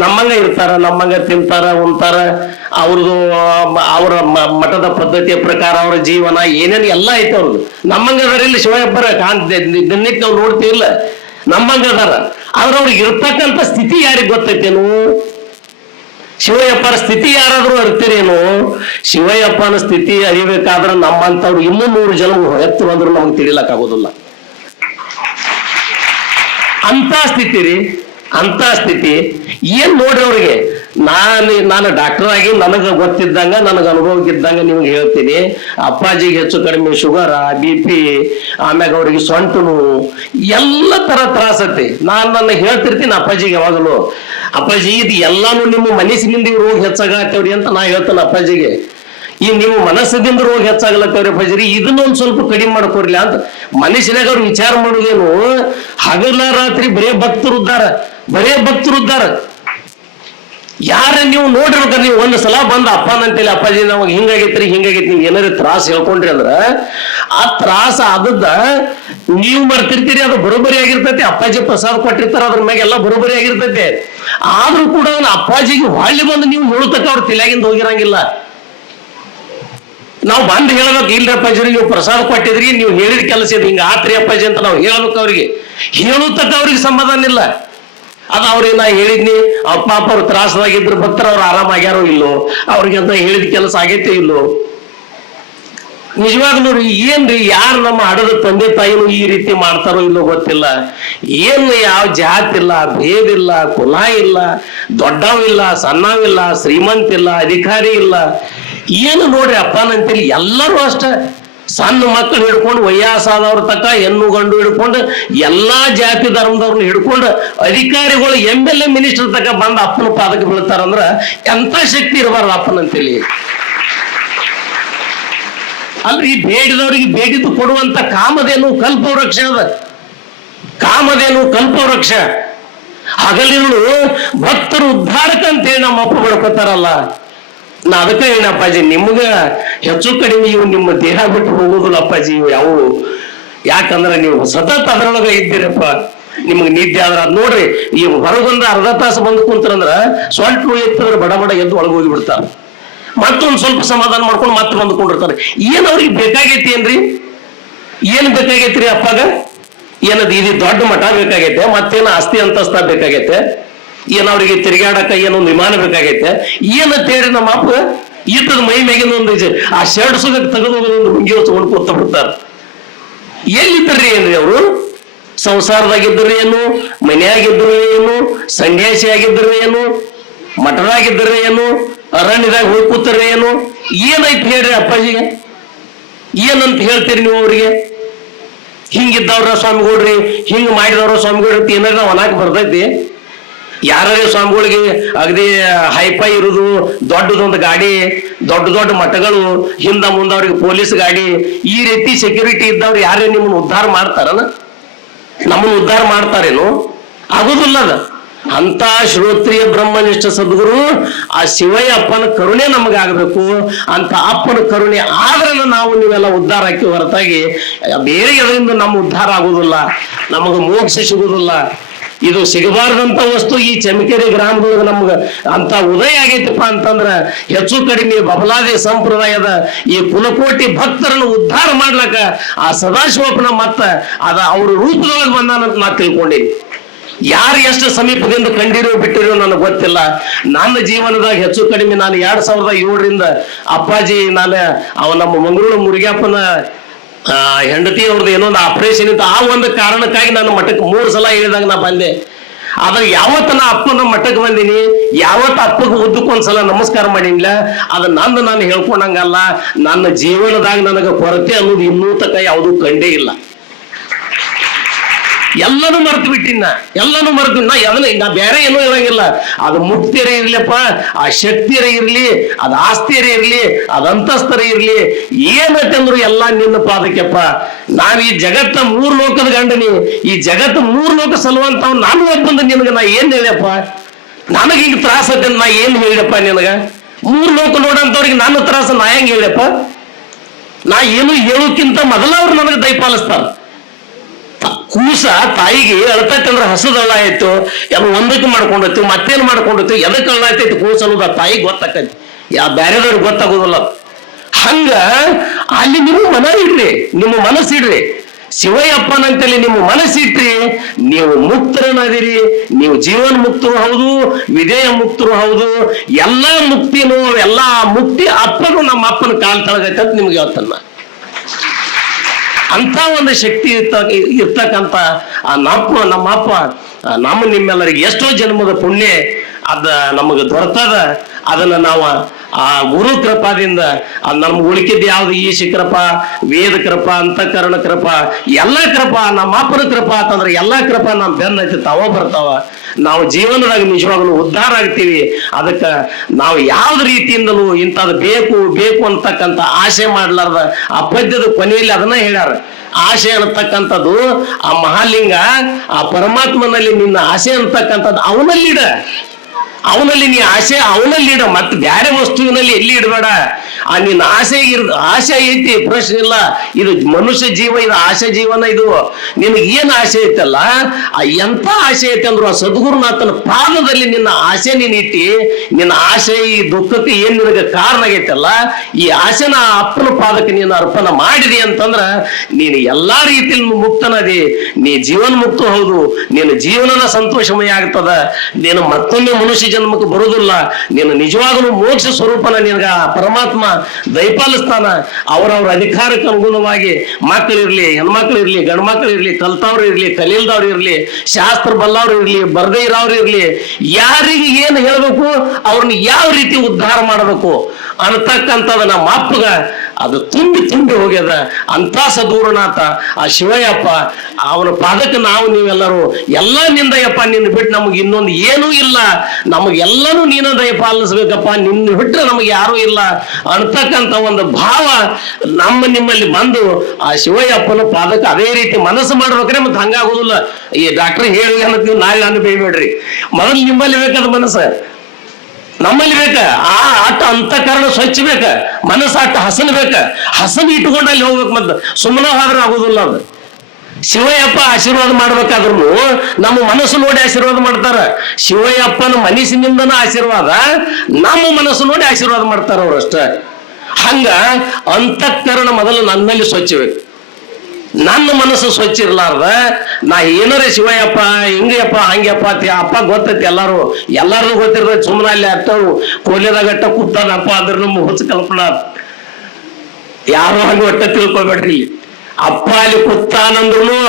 ನಮ್ಮಂಗ ಇರ್ತಾರ, ನಮ್ಮಂಗ ತಿಂತಾರ, ಉಣ್ತಾರ. ಅವ್ರದ್ದು ಅವರ ಮಠದ ಪದ್ಧತಿಯ ಪ್ರಕಾರ ಅವರ ಜೀವನ ಏನೇನು ಎಲ್ಲ ಐತೆ ಅವ್ರದ್ದು. ನಮ್ಮಂಗ ಅದಾರ. ಇಲ್ಲಿ ಶಿವಯ್ಯಪ್ಪರ ದಿನಕ್ಕೆ ನಾವು ನೋಡ್ತೀವಿಲ್ಲ, ನಮ್ಮಂಗ ಅದಾರ. ಆದ್ರೆ ಅವ್ರಿಗೆ ಇರ್ತಕ್ಕಂಥ ಸ್ಥಿತಿ ಯಾರಿಗೆ ಗೊತ್ತೈತೇನು? ಶಿವಯ್ಯಪ್ಪನ ಸ್ಥಿತಿ ಯಾರಾದ್ರೂ ಅರಿತೀರೇನು? ಶಿವಯ್ಯಪ್ಪನ ಸ್ಥಿತಿ ಅರಿಬೇಕಾದ್ರೆ ನಮ್ಮಂತವ್ರು ಇನ್ನೂ 100 ಜನ ಎತ್ತು ಬಂದ್ರು ನಮ್ಗೆ ತಿಳಿಲಕ್ ಆಗೋದಿಲ್ಲ. ಅಂತ ಸ್ಥಿತಿ ರೀ, ಅಂತ ಸ್ಥಿತಿ. ಏನ್ ನೋಡ್ರಿ ಅವ್ರಿಗೆ. ನಾನು ಡಾಕ್ಟರ್ ಆಗಿ ನನಗೆ ಗೊತ್ತಿದ್ದಂಗ, ನನಗೆ ಅನುಭವಕ್ಕಿದ್ದಂಗ ನಿಮ್ಗೆ ಹೇಳ್ತೀನಿ. ಅಪ್ಪಾಜಿಗೆ ಹೆಚ್ಚು ಕಡಿಮೆ ಶುಗರ, BP, ಆಮ್ಯಾಗ ಅವ್ರಿಗೆ ಸೊಂಟ ನೋವು, ಎಲ್ಲ ತರ ತ್ರಾಸತಿ. ನನ್ನ ಹೇಳ್ತಿರ್ತೀನಿ ಅಪ್ಪಾಜಿಗೆ ಯಾವಾಗಲೂ, ಅಪ್ಪಾಜಿ ಇದು ಎಲ್ಲಾನು ನಿಮ್ಮ ಮನಸ್ಸಿನಿಂದ ರೋಗ ಹೆಚ್ಚಾಗತ್ತವ್ರಿ ಅಂತ ನಾ ಹೇಳ್ತೇನೆ ಅಪ್ಪಾಜಿಗೆ. ಈ ನೀವು ಮನಸ್ಸದಿಂದ ರೋಗ ಹೆಚ್ಚಾಗ್ಲತ್ತವ್ರಿ ಅಪ್ಪಾಜಿ, ಇದನ್ನೊಂದ್ ಸ್ವಲ್ಪ ಕಡಿಮೆ ಮಾಡ್ಕೊರ್ಲಿಲ್ಲ ಅಂತ ಮನುಷ್ಯನಾಗ ಅವ್ರು ವಿಚಾರ ಮಾಡುದೇನು. ಹಗಲ ರಾತ್ರಿ ಬರೇ ಭಕ್ತರುದ್ದಾರ, ಬರೇ ಭಕ್ತರುದ್ದಾರ. ಯಾರ ನೀವು ನೋಡಿರ್ಬೇಕಾದ್ರೆ ನೀವು ಒಂದ್ ಸಲ ಬಂದ ಅಪ್ಪನಂತೇಳಿ, ಅಪ್ಪಾಜಿ ನಮಗೆ ಹಿಂಗಾಗೈತ್ರಿ ಹಿಂಗಾಗೈತಿ, ನೀವು ಏನಾದ್ರು ತ್ರಾಸ ಹೇಳ್ಕೊಂಡ್ರಿ ಅಂದ್ರ ಆ ತ್ರಾಸ ಆದದ್ದ ನೀವು ಮರ್ತಿರ್ತೀರಿ, ಅದು ಬರೋಬ್ಬರಿ ಆಗಿರ್ತೈತಿ. ಅಪ್ಪಾಜಿ ಪ್ರಸಾದ ಕೊಟ್ಟಿರ್ತಾರ, ಅದ್ರ ಮ್ಯಾಗ ಎಲ್ಲ ಬರೋಬ್ಬರಿ ಆಗಿರ್ತೈತಿ. ಆದ್ರೂ ಕೂಡ ಅಪ್ಪಾಜಿಗೆ ಹೊಳ್ಳಿ ಬಂದು ನೀವು ಹೇಳತಕ್ಕ ಅವ್ರ ತಲೆಯಾಗಿಂದ ಹೋಗಿರಂಗಿಲ್ಲ. ನಾವು ಬಂದು ಹೇಳ್ಬೇಕು, ಇಲ್ರಿ ಅಪ್ಪಾಜಿ ನೀವು ಪ್ರಸಾದ ಕೊಟ್ಟಿದ್ರಿ, ನೀವು ಹೇಳಿದ ಕೆಲಸ ಇದು ಹಿಂಗ ಆತ್ರಿ ಅಪ್ಪಾಜಿ ಅಂತ ನಾವು ಹೇಳ್ಬೇಕು. ಅವ್ರಿಗೆ ಹೇಳತಕ್ಕ ಅವ್ರಿಗೆ ಸಮಾಧಾನ ಇಲ್ಲ. ಅದ ಅವ್ರಿಗೆ ನಾ ಹೇಳಿದ್ನಿ, ಅವ್ರ ಪಾಪ ಅವ್ರು ತ್ರಾಸವಾಗಿದ್ರು ಭಕ್ತರ ಅವ್ರು ಆರಾಮಾಗ್ಯಾರೋ ಇಲ್ಲೋ, ಅವ್ರಿಗೆ ಅಂತ ಹೇಳಿದ ಕೆಲಸ ಆಗೈತೆ ಇಲ್ಲೋ. ನಿಜವಾಗ್ಲೂ ಏನ್ರಿ, ಯಾರು ನಮ್ಮ ಹಡದ ತಂದೆ ತಾಯಿನೂ ಈ ರೀತಿ ಮಾಡ್ತಾರೋ ಇಲ್ಲೋ ಗೊತ್ತಿಲ್ಲ. ಏನು ಯಾವ ಜಾತಿ ಇಲ್ಲ, ಭೇದ ಇಲ್ಲ, ಕುಲ ಇಲ್ಲ, ದೊಡ್ಡವಿಲ್ಲ, ಸಣ್ಣವಿಲ್ಲ, ಶ್ರೀಮಂತ ಇಲ್ಲ, ಅಧಿಕಾರಿ ಇಲ್ಲ, ಏನು ನೋಡ್ರಿ ಅಪ್ಪನಂತೇಳಿ ಎಲ್ಲರೂ ಅಷ್ಟ ಸಣ್ಣ ಮಕ್ಕಳು ಹಿಡ್ಕೊಂಡು ವಯಸ್ಸಾದವ್ರ ತಕ್ಕ ಹೆಣ್ಣು ಗಂಡು ಹಿಡ್ಕೊಂಡು ಎಲ್ಲಾ ಜಾತಿ ಧರ್ಮದವ್ರನ್ನ ಹಿಡ್ಕೊಂಡು ಅಧಿಕಾರಿಗಳು MLA ಮಿನಿಸ್ಟರ್ ತಕ್ಕ ಬಂದ ಅಪ್ಪನ ಪಾದಕ್ಕೆ ಬೀಳ್ತಾರಂದ್ರ ಎಂತ ಶಕ್ತಿ ಇರಬಾರ್ದು ಅಪ್ಪನಂತೇಳಿ. ಅಲ್ರಿ ಬೇಡಿದವರಿಗೆ ಬೇಡಿದ್ದು ಕೊಡುವಂತ ಕಾಮಧೇನು ಕಲ್ಪವೃಕ್ಷ ಅದ. ಕಾಮಧೇನು ಕಲ್ಪವೃಕ್ಷ ಹಗಲಿರುಳು ಭಕ್ತರು ಉದ್ಧಾರಕಂತೇಳಿ ನಮ್ಮ ಅಪ್ಪ ಬಡ್ಕೋತಾರಲ್ಲ. ನಾ ಅದಕ್ಕೆ ಹೇಳ ಅಪ್ಪಾಜಿ, ನಿಮ್ಗ ಹೆಚ್ಚು ಕಡಿಮೆ ಇವು ನಿಮ್ಮ ದೇಹ ಬಿಟ್ಟು ಹೋಗುದಿಲ್ಲ ಅಪ್ಪಾಜಿ ಇವು ಯಾವ. ಯಾಕಂದ್ರೆ ನೀವು ಸತತ ಅದರೊಳಗ ಇದ್ದೀರಪ್ಪ. ನಿಮ್ಗೆ ನಿದ್ದೆ ಆದ್ರ ಅದ್ ನೋಡ್ರಿ, ಈ ಹೊರಗೊಂದು ಅರ್ಧ ತಾಸು ಬಂದು ಕುಂತರಂದ್ರ ಸ್ವಲ್ಪ ಎತ್ತಂದ್ರೆ ಬಡ ಬಡ ಎದ್ದು ಒಳಗೆ ಹೋಗಿ ಬಿಡ್ತಾರ. ಮತ್ತೊಂದು ಸ್ವಲ್ಪ ಸಮಾಧಾನ ಮಾಡ್ಕೊಂಡು ಮತ್ತೆ ಬಂದ್ಕೊಂಡಿರ್ತಾರೆ. ಏನ್ ಅವ್ರಿಗೆ ಬೇಕಾಗೈತಿ ಏನ್ರಿ? ಏನ್ ಬೇಕಾಗೈತ್ರಿ ಅಪ್ಪಾಗ? ಏನದು ಇದು ದೊಡ್ಡ ಮಠ ಬೇಕಾಗೈತೆ, ಮತ್ತೇನ ಆಸ್ತಿ ಅಂತಸ್ತ ಬೇಕಾಗೈತೆ, ಏನ್ ಅವ್ರಿಗೆ ತಿರುಗಾಡಕ ಏನೊಂದು ವಿಮಾನ ಬೇಕಾಗೈತೆ, ಏನಂತ ಹೇಳಿ ನಮ್ಮ ಅಪ್ಪ ಈತದ ಮೈ ಮ್ಯಾಗಿನ ಒಂದು ಆ ಶರ್ಟ್ ಸುಗಕ್ಕೆ ತೆಗೆದು ಒಂದು ಹುಂಗಿ ಹೊಚ್ಕೊಂಡು ಕೂತ ಬಿಡ್ತಾರ. ಎಲ್ಲಿದ್ರಿ ಏನ್ರಿ ಅವರು? ಸಂಸಾರದಾಗಿದ್ದರು ಏನು, ಮನೆಯಾಗಿದ್ದರು ಏನು, ಸನ್ಯಾಸಿ ಆಗಿದ್ದರು ಏನು, ಮಠದಾಗಿದ್ದರು ಏನು, ಅರಣ್ಯದಾಗ ಹೋಗಿ ಕೂತಾರೆ ಏನು? ಏನೈತಿ ಹೇಳ್ರಿ ಅಪ್ಪಾಜಿಗೆ? ಏನಂತ ಹೇಳ್ತೀರಿ ನೀವು ಅವ್ರಿಗೆ? ಹಿಂಗಿದ್ದವ್ರ ಸ್ವಾಮಿಗಳ್ರಿ, ಹಿಂಗ್ ಮಾಡಿದವ್ರ ಸ್ವಾಮಿಗಳ್ರಿ ಏನಾರ ನಾವು ಅನಾಕ್ ಬರ್ತೈತಿ? ಯಾರೇ ಸ್ವಾಮಿಗಳಿಗೆ ಅಗದಿ ಹೈಫೈ ಇರುದು, ದೊಡ್ಡದೊಂದು ಗಾಡಿ, ದೊಡ್ಡ ದೊಡ್ಡ ಮಠಗಳು, ಹಿಂದ ಮುಂದ ಅವ್ರಿಗೆ ಪೊಲೀಸ್ ಗಾಡಿ, ಈ ರೀತಿ ಸೆಕ್ಯೂರಿಟಿ ಇದ್ದವ್ರು ಯಾರೇ ನಿಮ್ಮನ್ನ ಉದ್ಧಾರ ಮಾಡ್ತಾರನ? ನಮ್ಮನ್ನ ಉದ್ಧಾರ ಮಾಡ್ತಾರೇನು? ಆಗುದಿಲ್ಲ ಅದ. ಅಂತ ಶ್ರೋತ್ರಿಯ ಬ್ರಹ್ಮನಿಷ್ಠ ಸದ್ಗುರು ಆ ಶಿವಯ್ಯ ಅಪ್ಪನ ಕರುಣೆ ನಮಗಾಗಬೇಕು. ಅಂತ ಅಪ್ಪನ ಕರುಣೆ ಆದ್ರೆ ನಾವು ನೀವೆಲ್ಲ ಉದ್ಧಾರ ಹಾಕಿ ಹೊರತಾಗಿ ಬೇರೆ ಅದರಿಂದ ನಮ್ಮ ಉದ್ಧಾರ ಆಗುದಿಲ್ಲ, ನಮಗ ಮೋಕ್ಷ ಸಿಗುದಿಲ್ಲ. ಇದು ಸಿಗಬಾರ್ದಂತ ವಸ್ತು ಈ ಚಮಕೇರಿ ಗ್ರಾಮದೊಳಗೆ ನಮ್ಗ ಅಂತ ಉದಯ ಆಗೈತಪ್ಪ ಅಂತಂದ್ರ ಹೆಚ್ಚು ಕಡಿಮೆ ಬಬಲಾದಿ ಸಂಪ್ರದಾಯದ ಈ ಕುಲಕೋಟಿ ಭಕ್ತರನ್ನು ಉದ್ಧಾರ ಮಾಡ್ಲಕ್ಕ ಆ ಸದಾಶಿವಪ್ಪನ ಮತ್ತ ಅದ ಅವ್ರ ರೂಪದೊಳಗೆ ಬಂದಾನಂತ ನಾ ತಿಳ್ಕೊಂಡೇನಿ. ಯಾರು ಎಷ್ಟು ಸಮೀಪದಿಂದ ಕಂಡಿರೋ ಬಿಟ್ಟಿರೋ ನನಗೆ ಗೊತ್ತಿಲ್ಲ. ನನ್ನ ಜೀವನದಾಗ ಹೆಚ್ಚು ಕಡಿಮೆ ನಾನು 2007ರಿಂದ ಅಪ್ಪಾಜಿ ಅವ ನಮ್ಮ ಮಂಗಳೂರು ಮುರುಗಪ್ಪನ ಹೆಂಡತಿ ಅವ್ರದ್ದು ಏನೊಂದು ಆಪರೇಷನ್ ಇತ್ತು. ಆ ಒಂದು ಕಾರಣಕ್ಕಾಗಿ ನಾನು ಮಠಕ್ಕೆ 3 ಸಲ ಹೇಳಿದಾಗ ನಾ ಬಂದೆ. ಆದ್ರೆ ಯಾವತ್ತ ನಾ ಅಪ್ಪನ ಮಠಕ್ಕೆ ಬಂದೀನಿ, ಯಾವತ್ತ ಅಪ್ಪಗೆ ಉದ್ದಕ್ಕೊಂದ್ಸಲ ನಮಸ್ಕಾರ ಮಾಡಿಲ್ಲ, ಅದು ನಾನು ಹೇಳ್ಕೊಂಡಂಗಲ್ಲ. ನನ್ನ ಜೀವನದಾಗ ನನಗೆ ಕೊರತೆ ಅನ್ನೋದು ಇನ್ನೂ ತಕ್ಕ ಯಾವುದೂ ಕಂಡೇ ಇಲ್ಲ. ಎಲ್ಲನೂ ಮರೆತು ಬಿಟ್ಟಿನ, ಎಲ್ಲನೂ ಮರೆತು ನಾ ಬೇರೆ ಏನೂ ಹೇಳಂಗಿಲ್ಲ. ಅದು ಮುಕ್ತಿಯರೇ ಇರ್ಲಿಪ್ಪ, ಆ ಶಕ್ತಿಯರೇ ಇರ್ಲಿ, ಅದು ಆಸ್ತಿಯರೇ ಇರ್ಲಿ, ಅದು ಅಂತಸ್ತರೇ ಇರ್ಲಿ, ಏನಂತಂದ್ರು ಎಲ್ಲ ನಿನ್ನ ಪಾದಕ್ಕೆಪ್ಪ. ನಾನು ಈ ಜಗತ್ತ 3 ಲೋಕದ ಗಂಡನಿ, ಈ ಜಗತ್ತು 3 ಲೋಕ ಸಲುವಂತವ್ ನಾನು ಒಬ್ಬಂದ ನಿನಗ ನಾ ಏನ್ ಹೇಳ್ಯಪ್ಪ? ನನಗೆ ಈಗ ತ್ರಾಸ ಅಂತ ನಾ ಏನ್ ಹೇಳಿಯಪ್ಪ ನಿನಗ? 3 ಲೋಕ ನೋಡಂತವ್ರಿಗೆ ನನ್ನ ತ್ರಾಸ ನಾ ಹೆಂಗ್ ಹೇಳ್ಯಪ್ಪ? ನಾ ಏನು ಹೇಳೋಕ್ಕಿಂತ ಮೊದಲ ಅವ್ರು ನನಗೆ ದಯಪಾಲಿಸ್ತಾರ. ಕೂಸ ತಾಯಿಗೆ ಅಳ್ತೈತಂದ್ರೆ ಹಸದಳ್ಳ ಆಯ್ತು, ಎಲ್ಲ ಒಂದಕ್ಕೆ ಮಾಡ್ಕೊಂಡೈತಿ, ಮತ್ತೇನ್ ಮಾಡ್ಕೊಂಡೈತಿ, ಎದಕ್ಕೆ ಅಳ್ಳ ಆಯ್ತೈತಿ ಕೂಸ ಅನ್ನೋದು ಆ ತಾಯಿಗೆ ಗೊತ್ತಾಕೈತಿ, ಬೇರೆದವ್ರಿಗೆ ಗೊತ್ತಾಗೋದಿಲ್ಲ. ಹಂಗ ಅಲ್ಲಿ ನೀವು ಇಡ್ರಿ, ನಿಮ್ಮ ಮನಸ್ಸಿಡ್ರಿ. ಶಿವಯ್ಯಪ್ಪನಂತಲ್ಲಿ ನಿಮ್ಮ ಮನಸ್ಸಿಟ್ರಿ, ನೀವು ಮುಕ್ತರನದಿರಿ. ನೀವು ಜೀವನ ಮುಕ್ತರು ಹೌದು, ವಿಧೇಯ ಮುಕ್ತರು ಹೌದು. ಎಲ್ಲಾ ಮುಕ್ತಿನೂ ಎಲ್ಲಾ ಮುಕ್ತಿ ಅಪ್ಪನು ನಮ್ಮ ಅಪ್ಪನ ಕಾಲ್ ತಳಗೈತೆ ಅಂತ ನಿಮ್ಗೆ ಹೇಳ್ತಾನ. ಅಂತ ಒಂದು ಶಕ್ತಿ ಇರ್ತಕ್ಕಂಥ ಆ ನಮ್ಮ ಅಪ್ಪ ನಿಮ್ಮೆಲ್ಲರಿಗೆ ಎಷ್ಟೋ ಜನ್ಮದ ಪುಣ್ಯ ಅದ ನಮಗೆ ದೊರೆತದ. ಅದನ್ನ ನಾವು ಆ ಗುರು ಕೃಪಾದಿಂದ ನಮ್ಗೆ ಉಳಿಕಿದ್ದು ಯಾವ್ದು ಈಶ ಕೃಪಾ, ವೇದ ಕೃಪಾ, ಅಂತಃಕರಣ ಕೃಪಾ, ಎಲ್ಲಾ ಕೃಪಾ, ನಮ್ಮ ಅಪ್ಪನ ಕೃಪಾ ಅಂತಂದ್ರೆ ಎಲ್ಲಾ ಕೃಪಾ ನಮ್ಮ ಬೆನ್ನ ಐತಿ ತಾವ ಬರ್ತಾವ. ನಾವು ಜೀವನದಾಗ ನಿಜವಾಗ್ಲೂ ಉದ್ಧಾರ ಆಗ್ತೀವಿ. ಅದಕ್ಕ ನಾವು ಯಾವ್ದು ರೀತಿಯಿಂದಲೂ ಇಂಥದ್ದು ಬೇಕು ಬೇಕು ಅಂತಕ್ಕಂಥ ಆಸೆ ಮಾಡ್ಲಾರ್ದ ಆ ಪದ್ಯದ ಕೊನೆಯಲ್ಲಿ ಅದನ್ನ ಹೇಳ್ಯಾರ. ಆಸೆ ಅನ್ನತಕ್ಕಂಥದ್ದು ಆ ಮಹಾಲಿಂಗ, ಆ ಪರಮಾತ್ಮನಲ್ಲಿ ನಿನ್ನ ಆಸೆ ಅಂತಕ್ಕಂಥದ್ದು ಅವನಲ್ಲಿಡ. ಅವನಲ್ಲಿ ನೀ ಆಸೆ ಅವನಲ್ಲಿ ಇಡ, ಮತ್ತೆ ಬ್ಯಾರೆ ವಸ್ತುವಿನಲ್ಲಿ ಎಲ್ಲಿ ಇಡಬೇಡ. ಆ ನಿನ್ನ ಆಸೆ ಐತಿ, ಪ್ರಶ್ನೆ ಇಲ್ಲ. ಇದು ಮನುಷ್ಯ ಜೀವ, ಇದು ಆಸೆ ಜೀವನ. ಇದು ನಿನಗೆ ಏನ್ ಆಸೆ ಐತಲ್ಲ, ಆ ಎಂತ ಆಸೆ ಐತೆ ಅಂದ್ರು ಆ ಸದ್ಗುರುನಾಥನ ಪಾದದಲ್ಲಿ ನಿನ್ನ ಆಸೆ ನೀನ್ ಇಟ್ಟಿ, ನಿನ್ನ ಆಸೆ ಈ ದುಃಖಕ್ಕೆ ಏನ್ ನಿನಗೆ ಕಾರಣ ಆಗೈತಲ್ಲ, ಈ ಆಸೆನ ಅಪ್ಪನ ಪಾದಕ್ಕೆ ನೀನು ಅರ್ಪಣ ಮಾಡಿದಿ ಅಂತಂದ್ರ ನೀನು ಎಲ್ಲಾ ರೀತಿಯಲ್ಲಿ ಮುಕ್ತನದಿ. ನೀ ಜೀವನ ಮುಕ್ತ ಹೌದು, ನಿನ್ನ ಜೀವನದ ಸಂತೋಷಮಯ ಆಗ್ತದ. ನೀನು ಮತ್ತೊಮ್ಮೆ ಮನುಷ್ಯ ಜನ್ಮಕ್ಕೆ ಬರುವುದಿಲ್ಲ. ನೀನು ನಿಜವಾಗಲೂ ಮೋಕ್ಷ ಸ್ವರೂಪನ ನಿನಗ ಪರಮಾತ್ಮ ದಯಪಾಲಿಸ್ತಾನ. ಅವರವ್ರ ಅಧಿಕಾರಕ್ಕೆ ಅನುಗುಣವಾಗಿ ಮಕ್ಕಳಿರ್ಲಿ, ಹೆಣ್ಮಕ್ಳಿರ್ಲಿ, ಗಂಡು ಮಕ್ಳು ಇರ್ಲಿ, ಕಲ್ತವ್ರು ಇರ್ಲಿ, ಕಲೀಲ್ದವ್ರು ಇರ್ಲಿ, ಶಾಸ್ತ್ರ ಬಲ್ಲವ್ರು ಇರ್ಲಿ, ಬರ್ದೇ ಇರೋರು ಇರ್ಲಿ, ಯಾರಿಗೆ ಏನ್ ಹೇಳ್ಬೇಕು, ಅವ್ರನ್ನ ಯಾವ ರೀತಿ ಉದ್ಧಾರ ಮಾಡಬೇಕು ಅನ್ನತಕ್ಕಂಥದ್ದು ನಮ್ಮ ಅಪ್ಪಗ ಅದು ತುಂಬಿ ತುಂಬಿ ಹೋಗ್ಯದ. ಅಂತ ಸದ್ಗುರುನಾಥ ಆ ಶಿವಯ್ಯಪ್ಪ, ಅವನ ಪಾದಕ್ಕೆ ನಾವು ನೀವೆಲ್ಲರೂ ಎಲ್ಲ ನಿಂದಯ್ಯಪ್ಪ, ನಿನ್ನ ಬಿಟ್ಟು ನಮಗೆ ಇನ್ನೊಂದು ಏನೂ ಇಲ್ಲ, ನಮಗೆಲ್ಲನೂ ನೀನ ದಯ ಪಾಲಿಸ್ಬೇಕಪ್ಪ, ನಿನ್ನ ಬಿಟ್ಟರೆ ನಮಗೆ ಯಾರೂ ಇಲ್ಲ ಅಂತಕ್ಕಂಥ ಒಂದು ಭಾವ ನಿಮ್ಮಲ್ಲಿ ಬಂದು ಆ ಶಿವಯ್ಯಪ್ಪನ ಪಾದಕ್ಕೆ ಅದೇ ರೀತಿ ಮನಸ್ಸು ಮಾಡ್ಬೇಕ್ರೆ ಮತ್ತೆ ಹಂಗಾಗೋದಿಲ್ಲ. ಈ ಡಾಕ್ಟರ್ ಹೇಳಿ ಅನ್ನೋದು ನಾಳೆ ನಾನು ಬೇಯಬೇಡ್ರಿ, ಮೊದಲು ನಿಮ್ಮಲ್ಲಿ ಬೇಕಾದ ಮನಸ್ಸು ನಮ್ಮಲ್ಲಿ ಬೇಕ. ಆಟ ಅಂತಃಕರಣ ಸ್ವಚ್ಛ ಬೇಕ, ಮನಸ್ಸು ಆಟ ಹಸನ್ ಬೇಕ, ಹಸನ್ ಇಟ್ಕೊಂಡು ಅಲ್ಲಿ ಹೋಗ್ಬೇಕು. ಮತ್ತೆ ಸುಮ್ಮನೆ ಆದ್ರೆ ಆಗೋದಿಲ್ಲ. ಅದು ಶಿವಯ್ಯಪ್ಪ ಆಶೀರ್ವಾದ ಮಾಡ್ಬೇಕಾದ್ರು ನಮ್ಮ ಮನಸ್ಸು ನೋಡಿ ಆಶೀರ್ವಾದ ಮಾಡ್ತಾರ. ಶಿವಯ್ಯಪ್ಪನ ಮನಸ್ಸಿನಿಂದನ ಆಶೀರ್ವಾದ, ನಮ್ಮ ಮನಸ್ಸು ನೋಡಿ ಆಶೀರ್ವಾದ ಮಾಡ್ತಾರ ಅವ್ರಷ್ಟ. ಹಂಗ ಅಂತಃಕರಣ ಮೊದಲು ನನ್ನಲ್ಲಿ ಸ್ವಚ್ಛ ಬೇಕು. ನನ್ನ ಮನಸ್ಸು ಸ್ವಚ್ಛ ಇರ್ಲಾರ್ದ ನಾ ಏನಾರ ಶಿವಯ್ಯಪ್ಪ ಹಿಂಗಪ್ಪ ಹಂಗ್ಯಪ್ಪ ಅಪ್ಪ ಗೊತ್ತೈತಿ, ಎಲ್ಲಾರು ಗೊತ್ತಿರ್ತೈತಿ. ಸುಮ್ಮನೆ ಅಲ್ಲಿ ಅಟ್ಟ ಕೋಲಿದಾಗ ಅಟ್ಟ ಕೂತಾನಪ್ಪ ಅದ್ರ ನಮ್ಮ ಹುಚ್ಚ ಕಲ್ಪನಾ. ಯಾರು ಹಂಗ ಒಟ್ಟ ತಿಳ್ಕೊಬೇಡ್ರಿ. ಅಪ್ಪ ಅಲ್ಲಿ ಕೂತಾನಂದ್ರು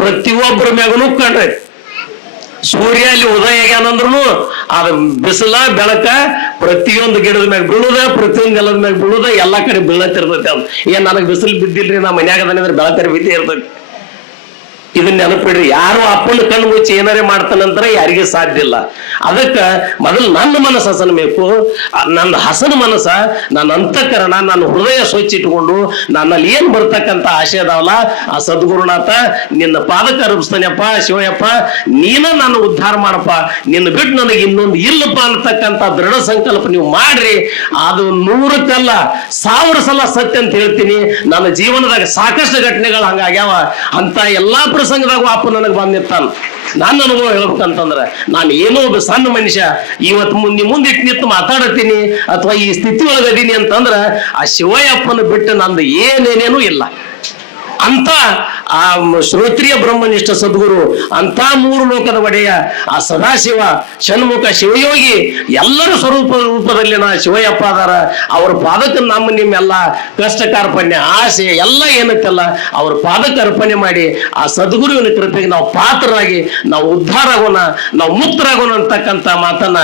ಪ್ರತಿಯೊಬ್ಬರ ಮ್ಯಾಗನು ಕಂಡ್ರಿ. ಸೂರ್ಯ ಅಲ್ಲಿ ಉದಯ ಆಗ್ಯಾನಂದ್ರು ಅದ ಬಿಸಿಲ ಬೆಳಕ ಪ್ರತಿಯೊಂದು ಗಿಡದ ಮ್ಯಾಗ ಬೀಳುದ, ಪ್ರತಿಯೊಂದು ನೆಲದ ಮ್ಯಾಗ ಬೀಳುದ, ಎಲ್ಲಾ ಕಡೆ ಬೀಳತ್ತಿರ್ತೈತಿ. ಅದು ಏನ್ ನನಗ್ ಬಿಸಿಲು ಬಿದ್ದಿಲ್ರಿ, ನಾ ಮನ್ಯಾಗ ಅದನ್ನ ಬೆಳಕರಿ ಬಿದ್ದೇ ಇರ್ತೈತಿ. ಇದನ್ನ ನೆನಪಿಡ್ರಿ. ಯಾರು ಅಪ್ಪನ ಕಣ್ಣು ಮುಚ್ಚಿ ಏನಾರೇ ಮಾಡ್ತಾನಂದ್ರೆ ಯಾರಿಗೆ ಸಾಧ್ಯ ಇಲ್ಲ. ಅದಕ್ಕ ಮೊದಲು ನನ್ನ ಮನಸ್ಸು ಹಸನ್ಬೇಕು. ನನ್ನ ಹಸನ ಮನಸ್ಸ, ನನ್ನ ಅಂತಃಕರಣ, ನನ್ನ ಹೃದಯ ಸ್ವಚ್ಛ ಇಟ್ಕೊಂಡು ನನ್ನಲ್ಲಿ ಏನ್ ಬರ್ತಕ್ಕಂಥ ಆಶೆ ಅದಾವಲ್ಲ, ಆ ಸದ್ಗುರುನಾಥ ನಿನ್ನ ಪಾದಕ್ಕೆ ಅರ್ಪಿಸ್ತಾನೆಪ್ಪ. ಶಿವಯ್ಯಪ್ಪ ನೀನ ನನ್ನ ಉದ್ಧಾರ ಮಾಡಪ್ಪ, ನಿನ್ನ ಬಿಟ್ಟು ನನಗೆ ಇನ್ನೊಂದು ಇಲ್ಲಪ್ಪ ಅಂತಕ್ಕಂಥ ದೃಢ ಸಂಕಲ್ಪ ನೀವು ಮಾಡ್ರಿ. ಅದು 100ಕ್ಕಲ್ಲ 1000 ಸಲ ಸತ್ಯ ಅಂತ ಹೇಳ್ತೀನಿ. ನನ್ನ ಜೀವನದಾಗ ಸಾಕಷ್ಟು ಘಟನೆಗಳು ಹಂಗಾಗ್ಯಾವ. ಅಂತ ಎಲ್ಲಾ ಪ್ರಸಂಗದಾಗ ಅಪ್ಪ ನನಗೆ ಬಂದಿರ್ತಾನ. ನಾನು ಅನುಭವ ಹೇಳ್ಬೇಕಂತಂದ್ರ, ನಾನು ಏನೋ ಒಬ್ಬ ಸಣ್ಣ ಮನುಷ್ಯ ಇವತ್ತು ಮುಂದಿಟ್ಟು ನಿಂತು ಮಾತಾಡತ್ತೀನಿ ಅಥವಾ ಈ ಸ್ಥಿತಿ ಒಳಗದೀನಿ ಅಂತಂದ್ರ ಆ ಶಿವಯ್ಯಪ್ಪನ ಬಿಟ್ಟು ನಂದು ಏನೇನೇನೂ ಇಲ್ಲ. ಅಂತ ಆ ಶ್ರೋತ್ರಿಯ ಬ್ರಹ್ಮನಿಷ್ಠ ಸದ್ಗುರು, ಅಂತ 3 ಲೋಕದ ಒಡೆಯ ಆ ಸದಾಶಿವ ಷಣ್ಮುಖ ಶಿವಯೋಗಿ ಎಲ್ಲರ ರೂಪದಲ್ಲಿನ ಶಿವಯ್ಯಪ್ಪ ಅದಾರ. ಅವ್ರ ಪಾದಕ್ಕೆ ನಿಮ್ಮೆಲ್ಲ ಕಷ್ಟ ಕಾರ್ಪಣ್ಯ ಆಸೆ ಎಲ್ಲ ಏನತ್ತಲ್ಲ ಅವ್ರ ಪಾದಕ್ಕೆ ಅರ್ಪಣೆ ಮಾಡಿ ಆ ಸದ್ಗುರುವಿನ ಕೃಪೆಗೆ ನಾವು ಪಾತ್ರರಾಗಿ ನಾವು ಉದ್ಧಾರ ಆಗೋಣ, ನಾವು ಮುಕ್ತರಾಗೋಣ ಅಂತಕ್ಕಂಥ ಮಾತನ್ನ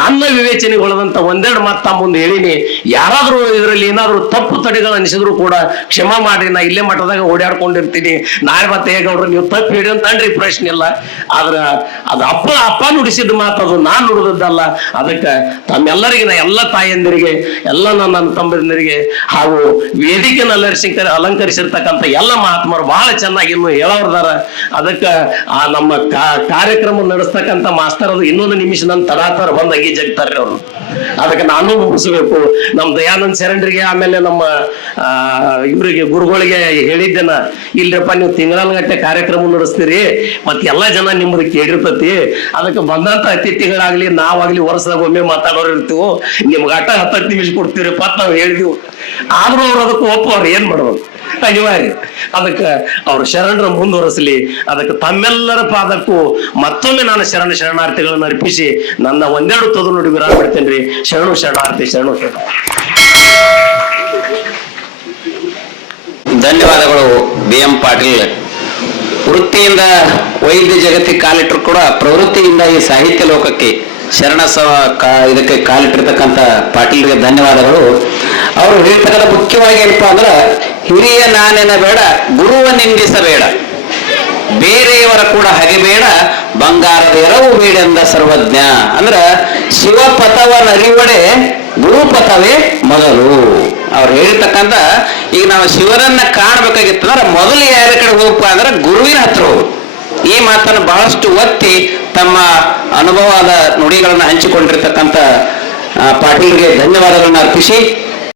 ನನ್ನ ವಿವೇಚನೆಗೊಳ್ಳದಂತ ಒಂದೆರಡು ಮಾತು ಮುಂದೆ ಹೇಳಿನಿ. ಯಾರಾದ್ರೂ ಇದರಲ್ಲಿ ಏನಾದ್ರು ತಪ್ಪು ತಡೆಗಳು ಅನಿಸಿದ್ರು ಕೂಡ ಕ್ಷಮಾ ಮಾಡಿ. ನಾ ಇಲ್ಲೇ ಮಠದಾಗ ಓಡಾಡ್ಕೊಂಡಿರ್ತೀನಿ, ನಾಳೆ ಮತ್ತೆ ಹೇಗೌಡ್ರು ನೀವು ತಪ್ಪು ಹೇಳಿ ಅಂತ ಅನ್ರಿ, ಪ್ರಶ್ನೆ ಇಲ್ಲ. ಆದ್ರ ಅದು ಅಪ್ಪ ನುಡಿಸಿದ ಮಾತು, ಅದು ನಾನ್ ನುಡಿದದ್ದಲ್ಲ. ಅದಕ್ಕೆ ತಮ್ಮೆಲ್ಲರಿಗೆ, ನಾ ಎಲ್ಲ ತಾಯಂದಿರಿಗೆ, ಎಲ್ಲ ನನ್ನ ತಮ್ಮಂದಿರಿಗೆ ಹಾಗೂ ವೇದಿಕೆನ ಅಲಂಕರಿಸಿರ್ತಕ್ಕಂಥ ಎಲ್ಲ ಮಹಾತ್ಮರು ಬಹಳ ಚೆನ್ನಾಗಿ ಇನ್ನು ಹೇಳೋರ್ದಾರ. ಅದಕ್ಕೆ ಆ ನಮ್ಮ ಕಾರ್ಯಕ್ರಮ ನಡೆಸ್ತಕ್ಕಂಥ ಮಾಸ್ತರ್ ಅದು ಇನ್ನೊಂದು ನಿಮಿಷ ನನ್ನ ತಡಾತಾರ ಬಂದ್ ಅಗಿ ಜಗ್ತಾರ್ರಿ ಅವ್ರು. ಅದಕ್ಕೆ ನಾನು ಮುಗಿಸ್ಬೇಕು. ನಮ್ಮ ದಯಾನಂದ ಶರಣರಿಗೆ ಆಮೇಲೆ ನಮ್ಮ ಇವರಿಗೆ ಗುರುಗಳಿಗೆ ಹೇಳಿದ್ದೇನ, ಇಲ್ರಪ್ಪ ನೀವು ತಿಂಗಳಗಟ್ಟೆ ಕಾರ್ಯಕ್ರಮ ನಡೆಸ್ತೀರಿ, ಮತ್ತೆ ಎಲ್ಲಾ ಜನ ನಿಮ್ಮದು ಕೇಳಿರ್ತತಿ. ಅದಕ್ಕೆ ಬಂದಂತ ಅತಿಥಿಗಳಾಗ್ಲಿ ನಾವಾಗ್ಲಿ ವರ್ಷದಾಗ ಒಮ್ಮೆ ಮಾತಾಡೋರು ಇರ್ತೀವೋ, ನಿಮ್ಗೆ 10 ನಿಮಿಷ ಕೊಡ್ತೀರಪ್ಪ ಅಂತ ನಾವು ಹೇಳಿದ್ವಿ. ಆದ್ರೂ ಅವ್ರು ಅದಕ್ಕೆ ಅವ್ರು ಏನ್ ಮಾಡ್ಬೇಕು, ಅನಿವಾರ್ಯ. ಅದಕ್ಕೆ ಅವ್ರ ಶರಣರ ಮುಂದುವರಿಸಲಿ. ಅದಕ್ಕೆ ತಮ್ಮೆಲ್ಲರ ಪಾದಕ್ಕೂ ಮತ್ತೊಮ್ಮೆ ನಾನು ಶರಣಾರ್ಥಿಗಳನ್ನು ಅರ್ಪಿಸಿ ನನ್ನ ಒಂದೆರಡು ತೊದು ನುಡಿ ವಿರಾಮ ಬಿಡ್ತೇನ್ರಿ. ಶರಣಾರ್ಥಿ. ಧನ್ಯವಾದಗಳು BM ಪಾಟೀಲ್. ವೃತ್ತಿಯಿಂದ ವೈದ್ಯ ಜಗತ್ತಿಗೆ ಕಾಲಿಟ್ಟರು ಕೂಡ ಪ್ರವೃತ್ತಿಯಿಂದ ಈ ಸಾಹಿತ್ಯ ಲೋಕಕ್ಕೆ ಇದಕ್ಕೆ ಕಾಲಿಟ್ಟಿರ್ತಕ್ಕಂಥ ಪಾಟೀಲ್ರಿಗೆ ಧನ್ಯವಾದಗಳು. ಅವರು ಹೇಳ್ತಕ್ಕಂಥ ಮುಖ್ಯವಾಗಿ ಏನಪ್ಪಾ ಅಂದ್ರೆ, ಹಿರಿಯ ನಾನೆನ ಬೇಡ, ಗುರುವ ನಿಂದಿಸಬೇಡ, ಬೇರೆಯವರ ಕೂಡ ಹಗೆಬೇಡ, ಬಂಗಾರದ ಎರವು ಬೇಡೆಂದ ಸರ್ವಜ್ಞ. ಅಂದ್ರ ಶಿವಪಥವನ್ನರಿವಡೆ ಗುರುಪಥವೇ ಮೊದಲು. ಅವ್ರು ಹೇಳಿರ್ತಕ್ಕಂಥ, ಈಗ ನಾವು ಶಿವರನ್ನ ಕಾಣಬೇಕಾಗಿತ್ತಂದ್ರೆ ಮೊದಲು ಯಾರ ಕಡೆ ಹೋಗಪ್ಪ ಅಂದ್ರೆ ಗುರುವಿನ ಹತ್ರ ಹೋಗು. ಈ ಮಾತನ್ನು ಬಹಳಷ್ಟು ಒತ್ತಿ ತಮ್ಮ ಅನುಭವದ ನುಡಿಗಳನ್ನು ಹಂಚಿಕೊಂಡಿರ್ತಕ್ಕಂಥ ಪಾಟೀಲ್ಗೆ ಧನ್ಯವಾದಗಳನ್ನ ಅರ್ಪಿಸಿ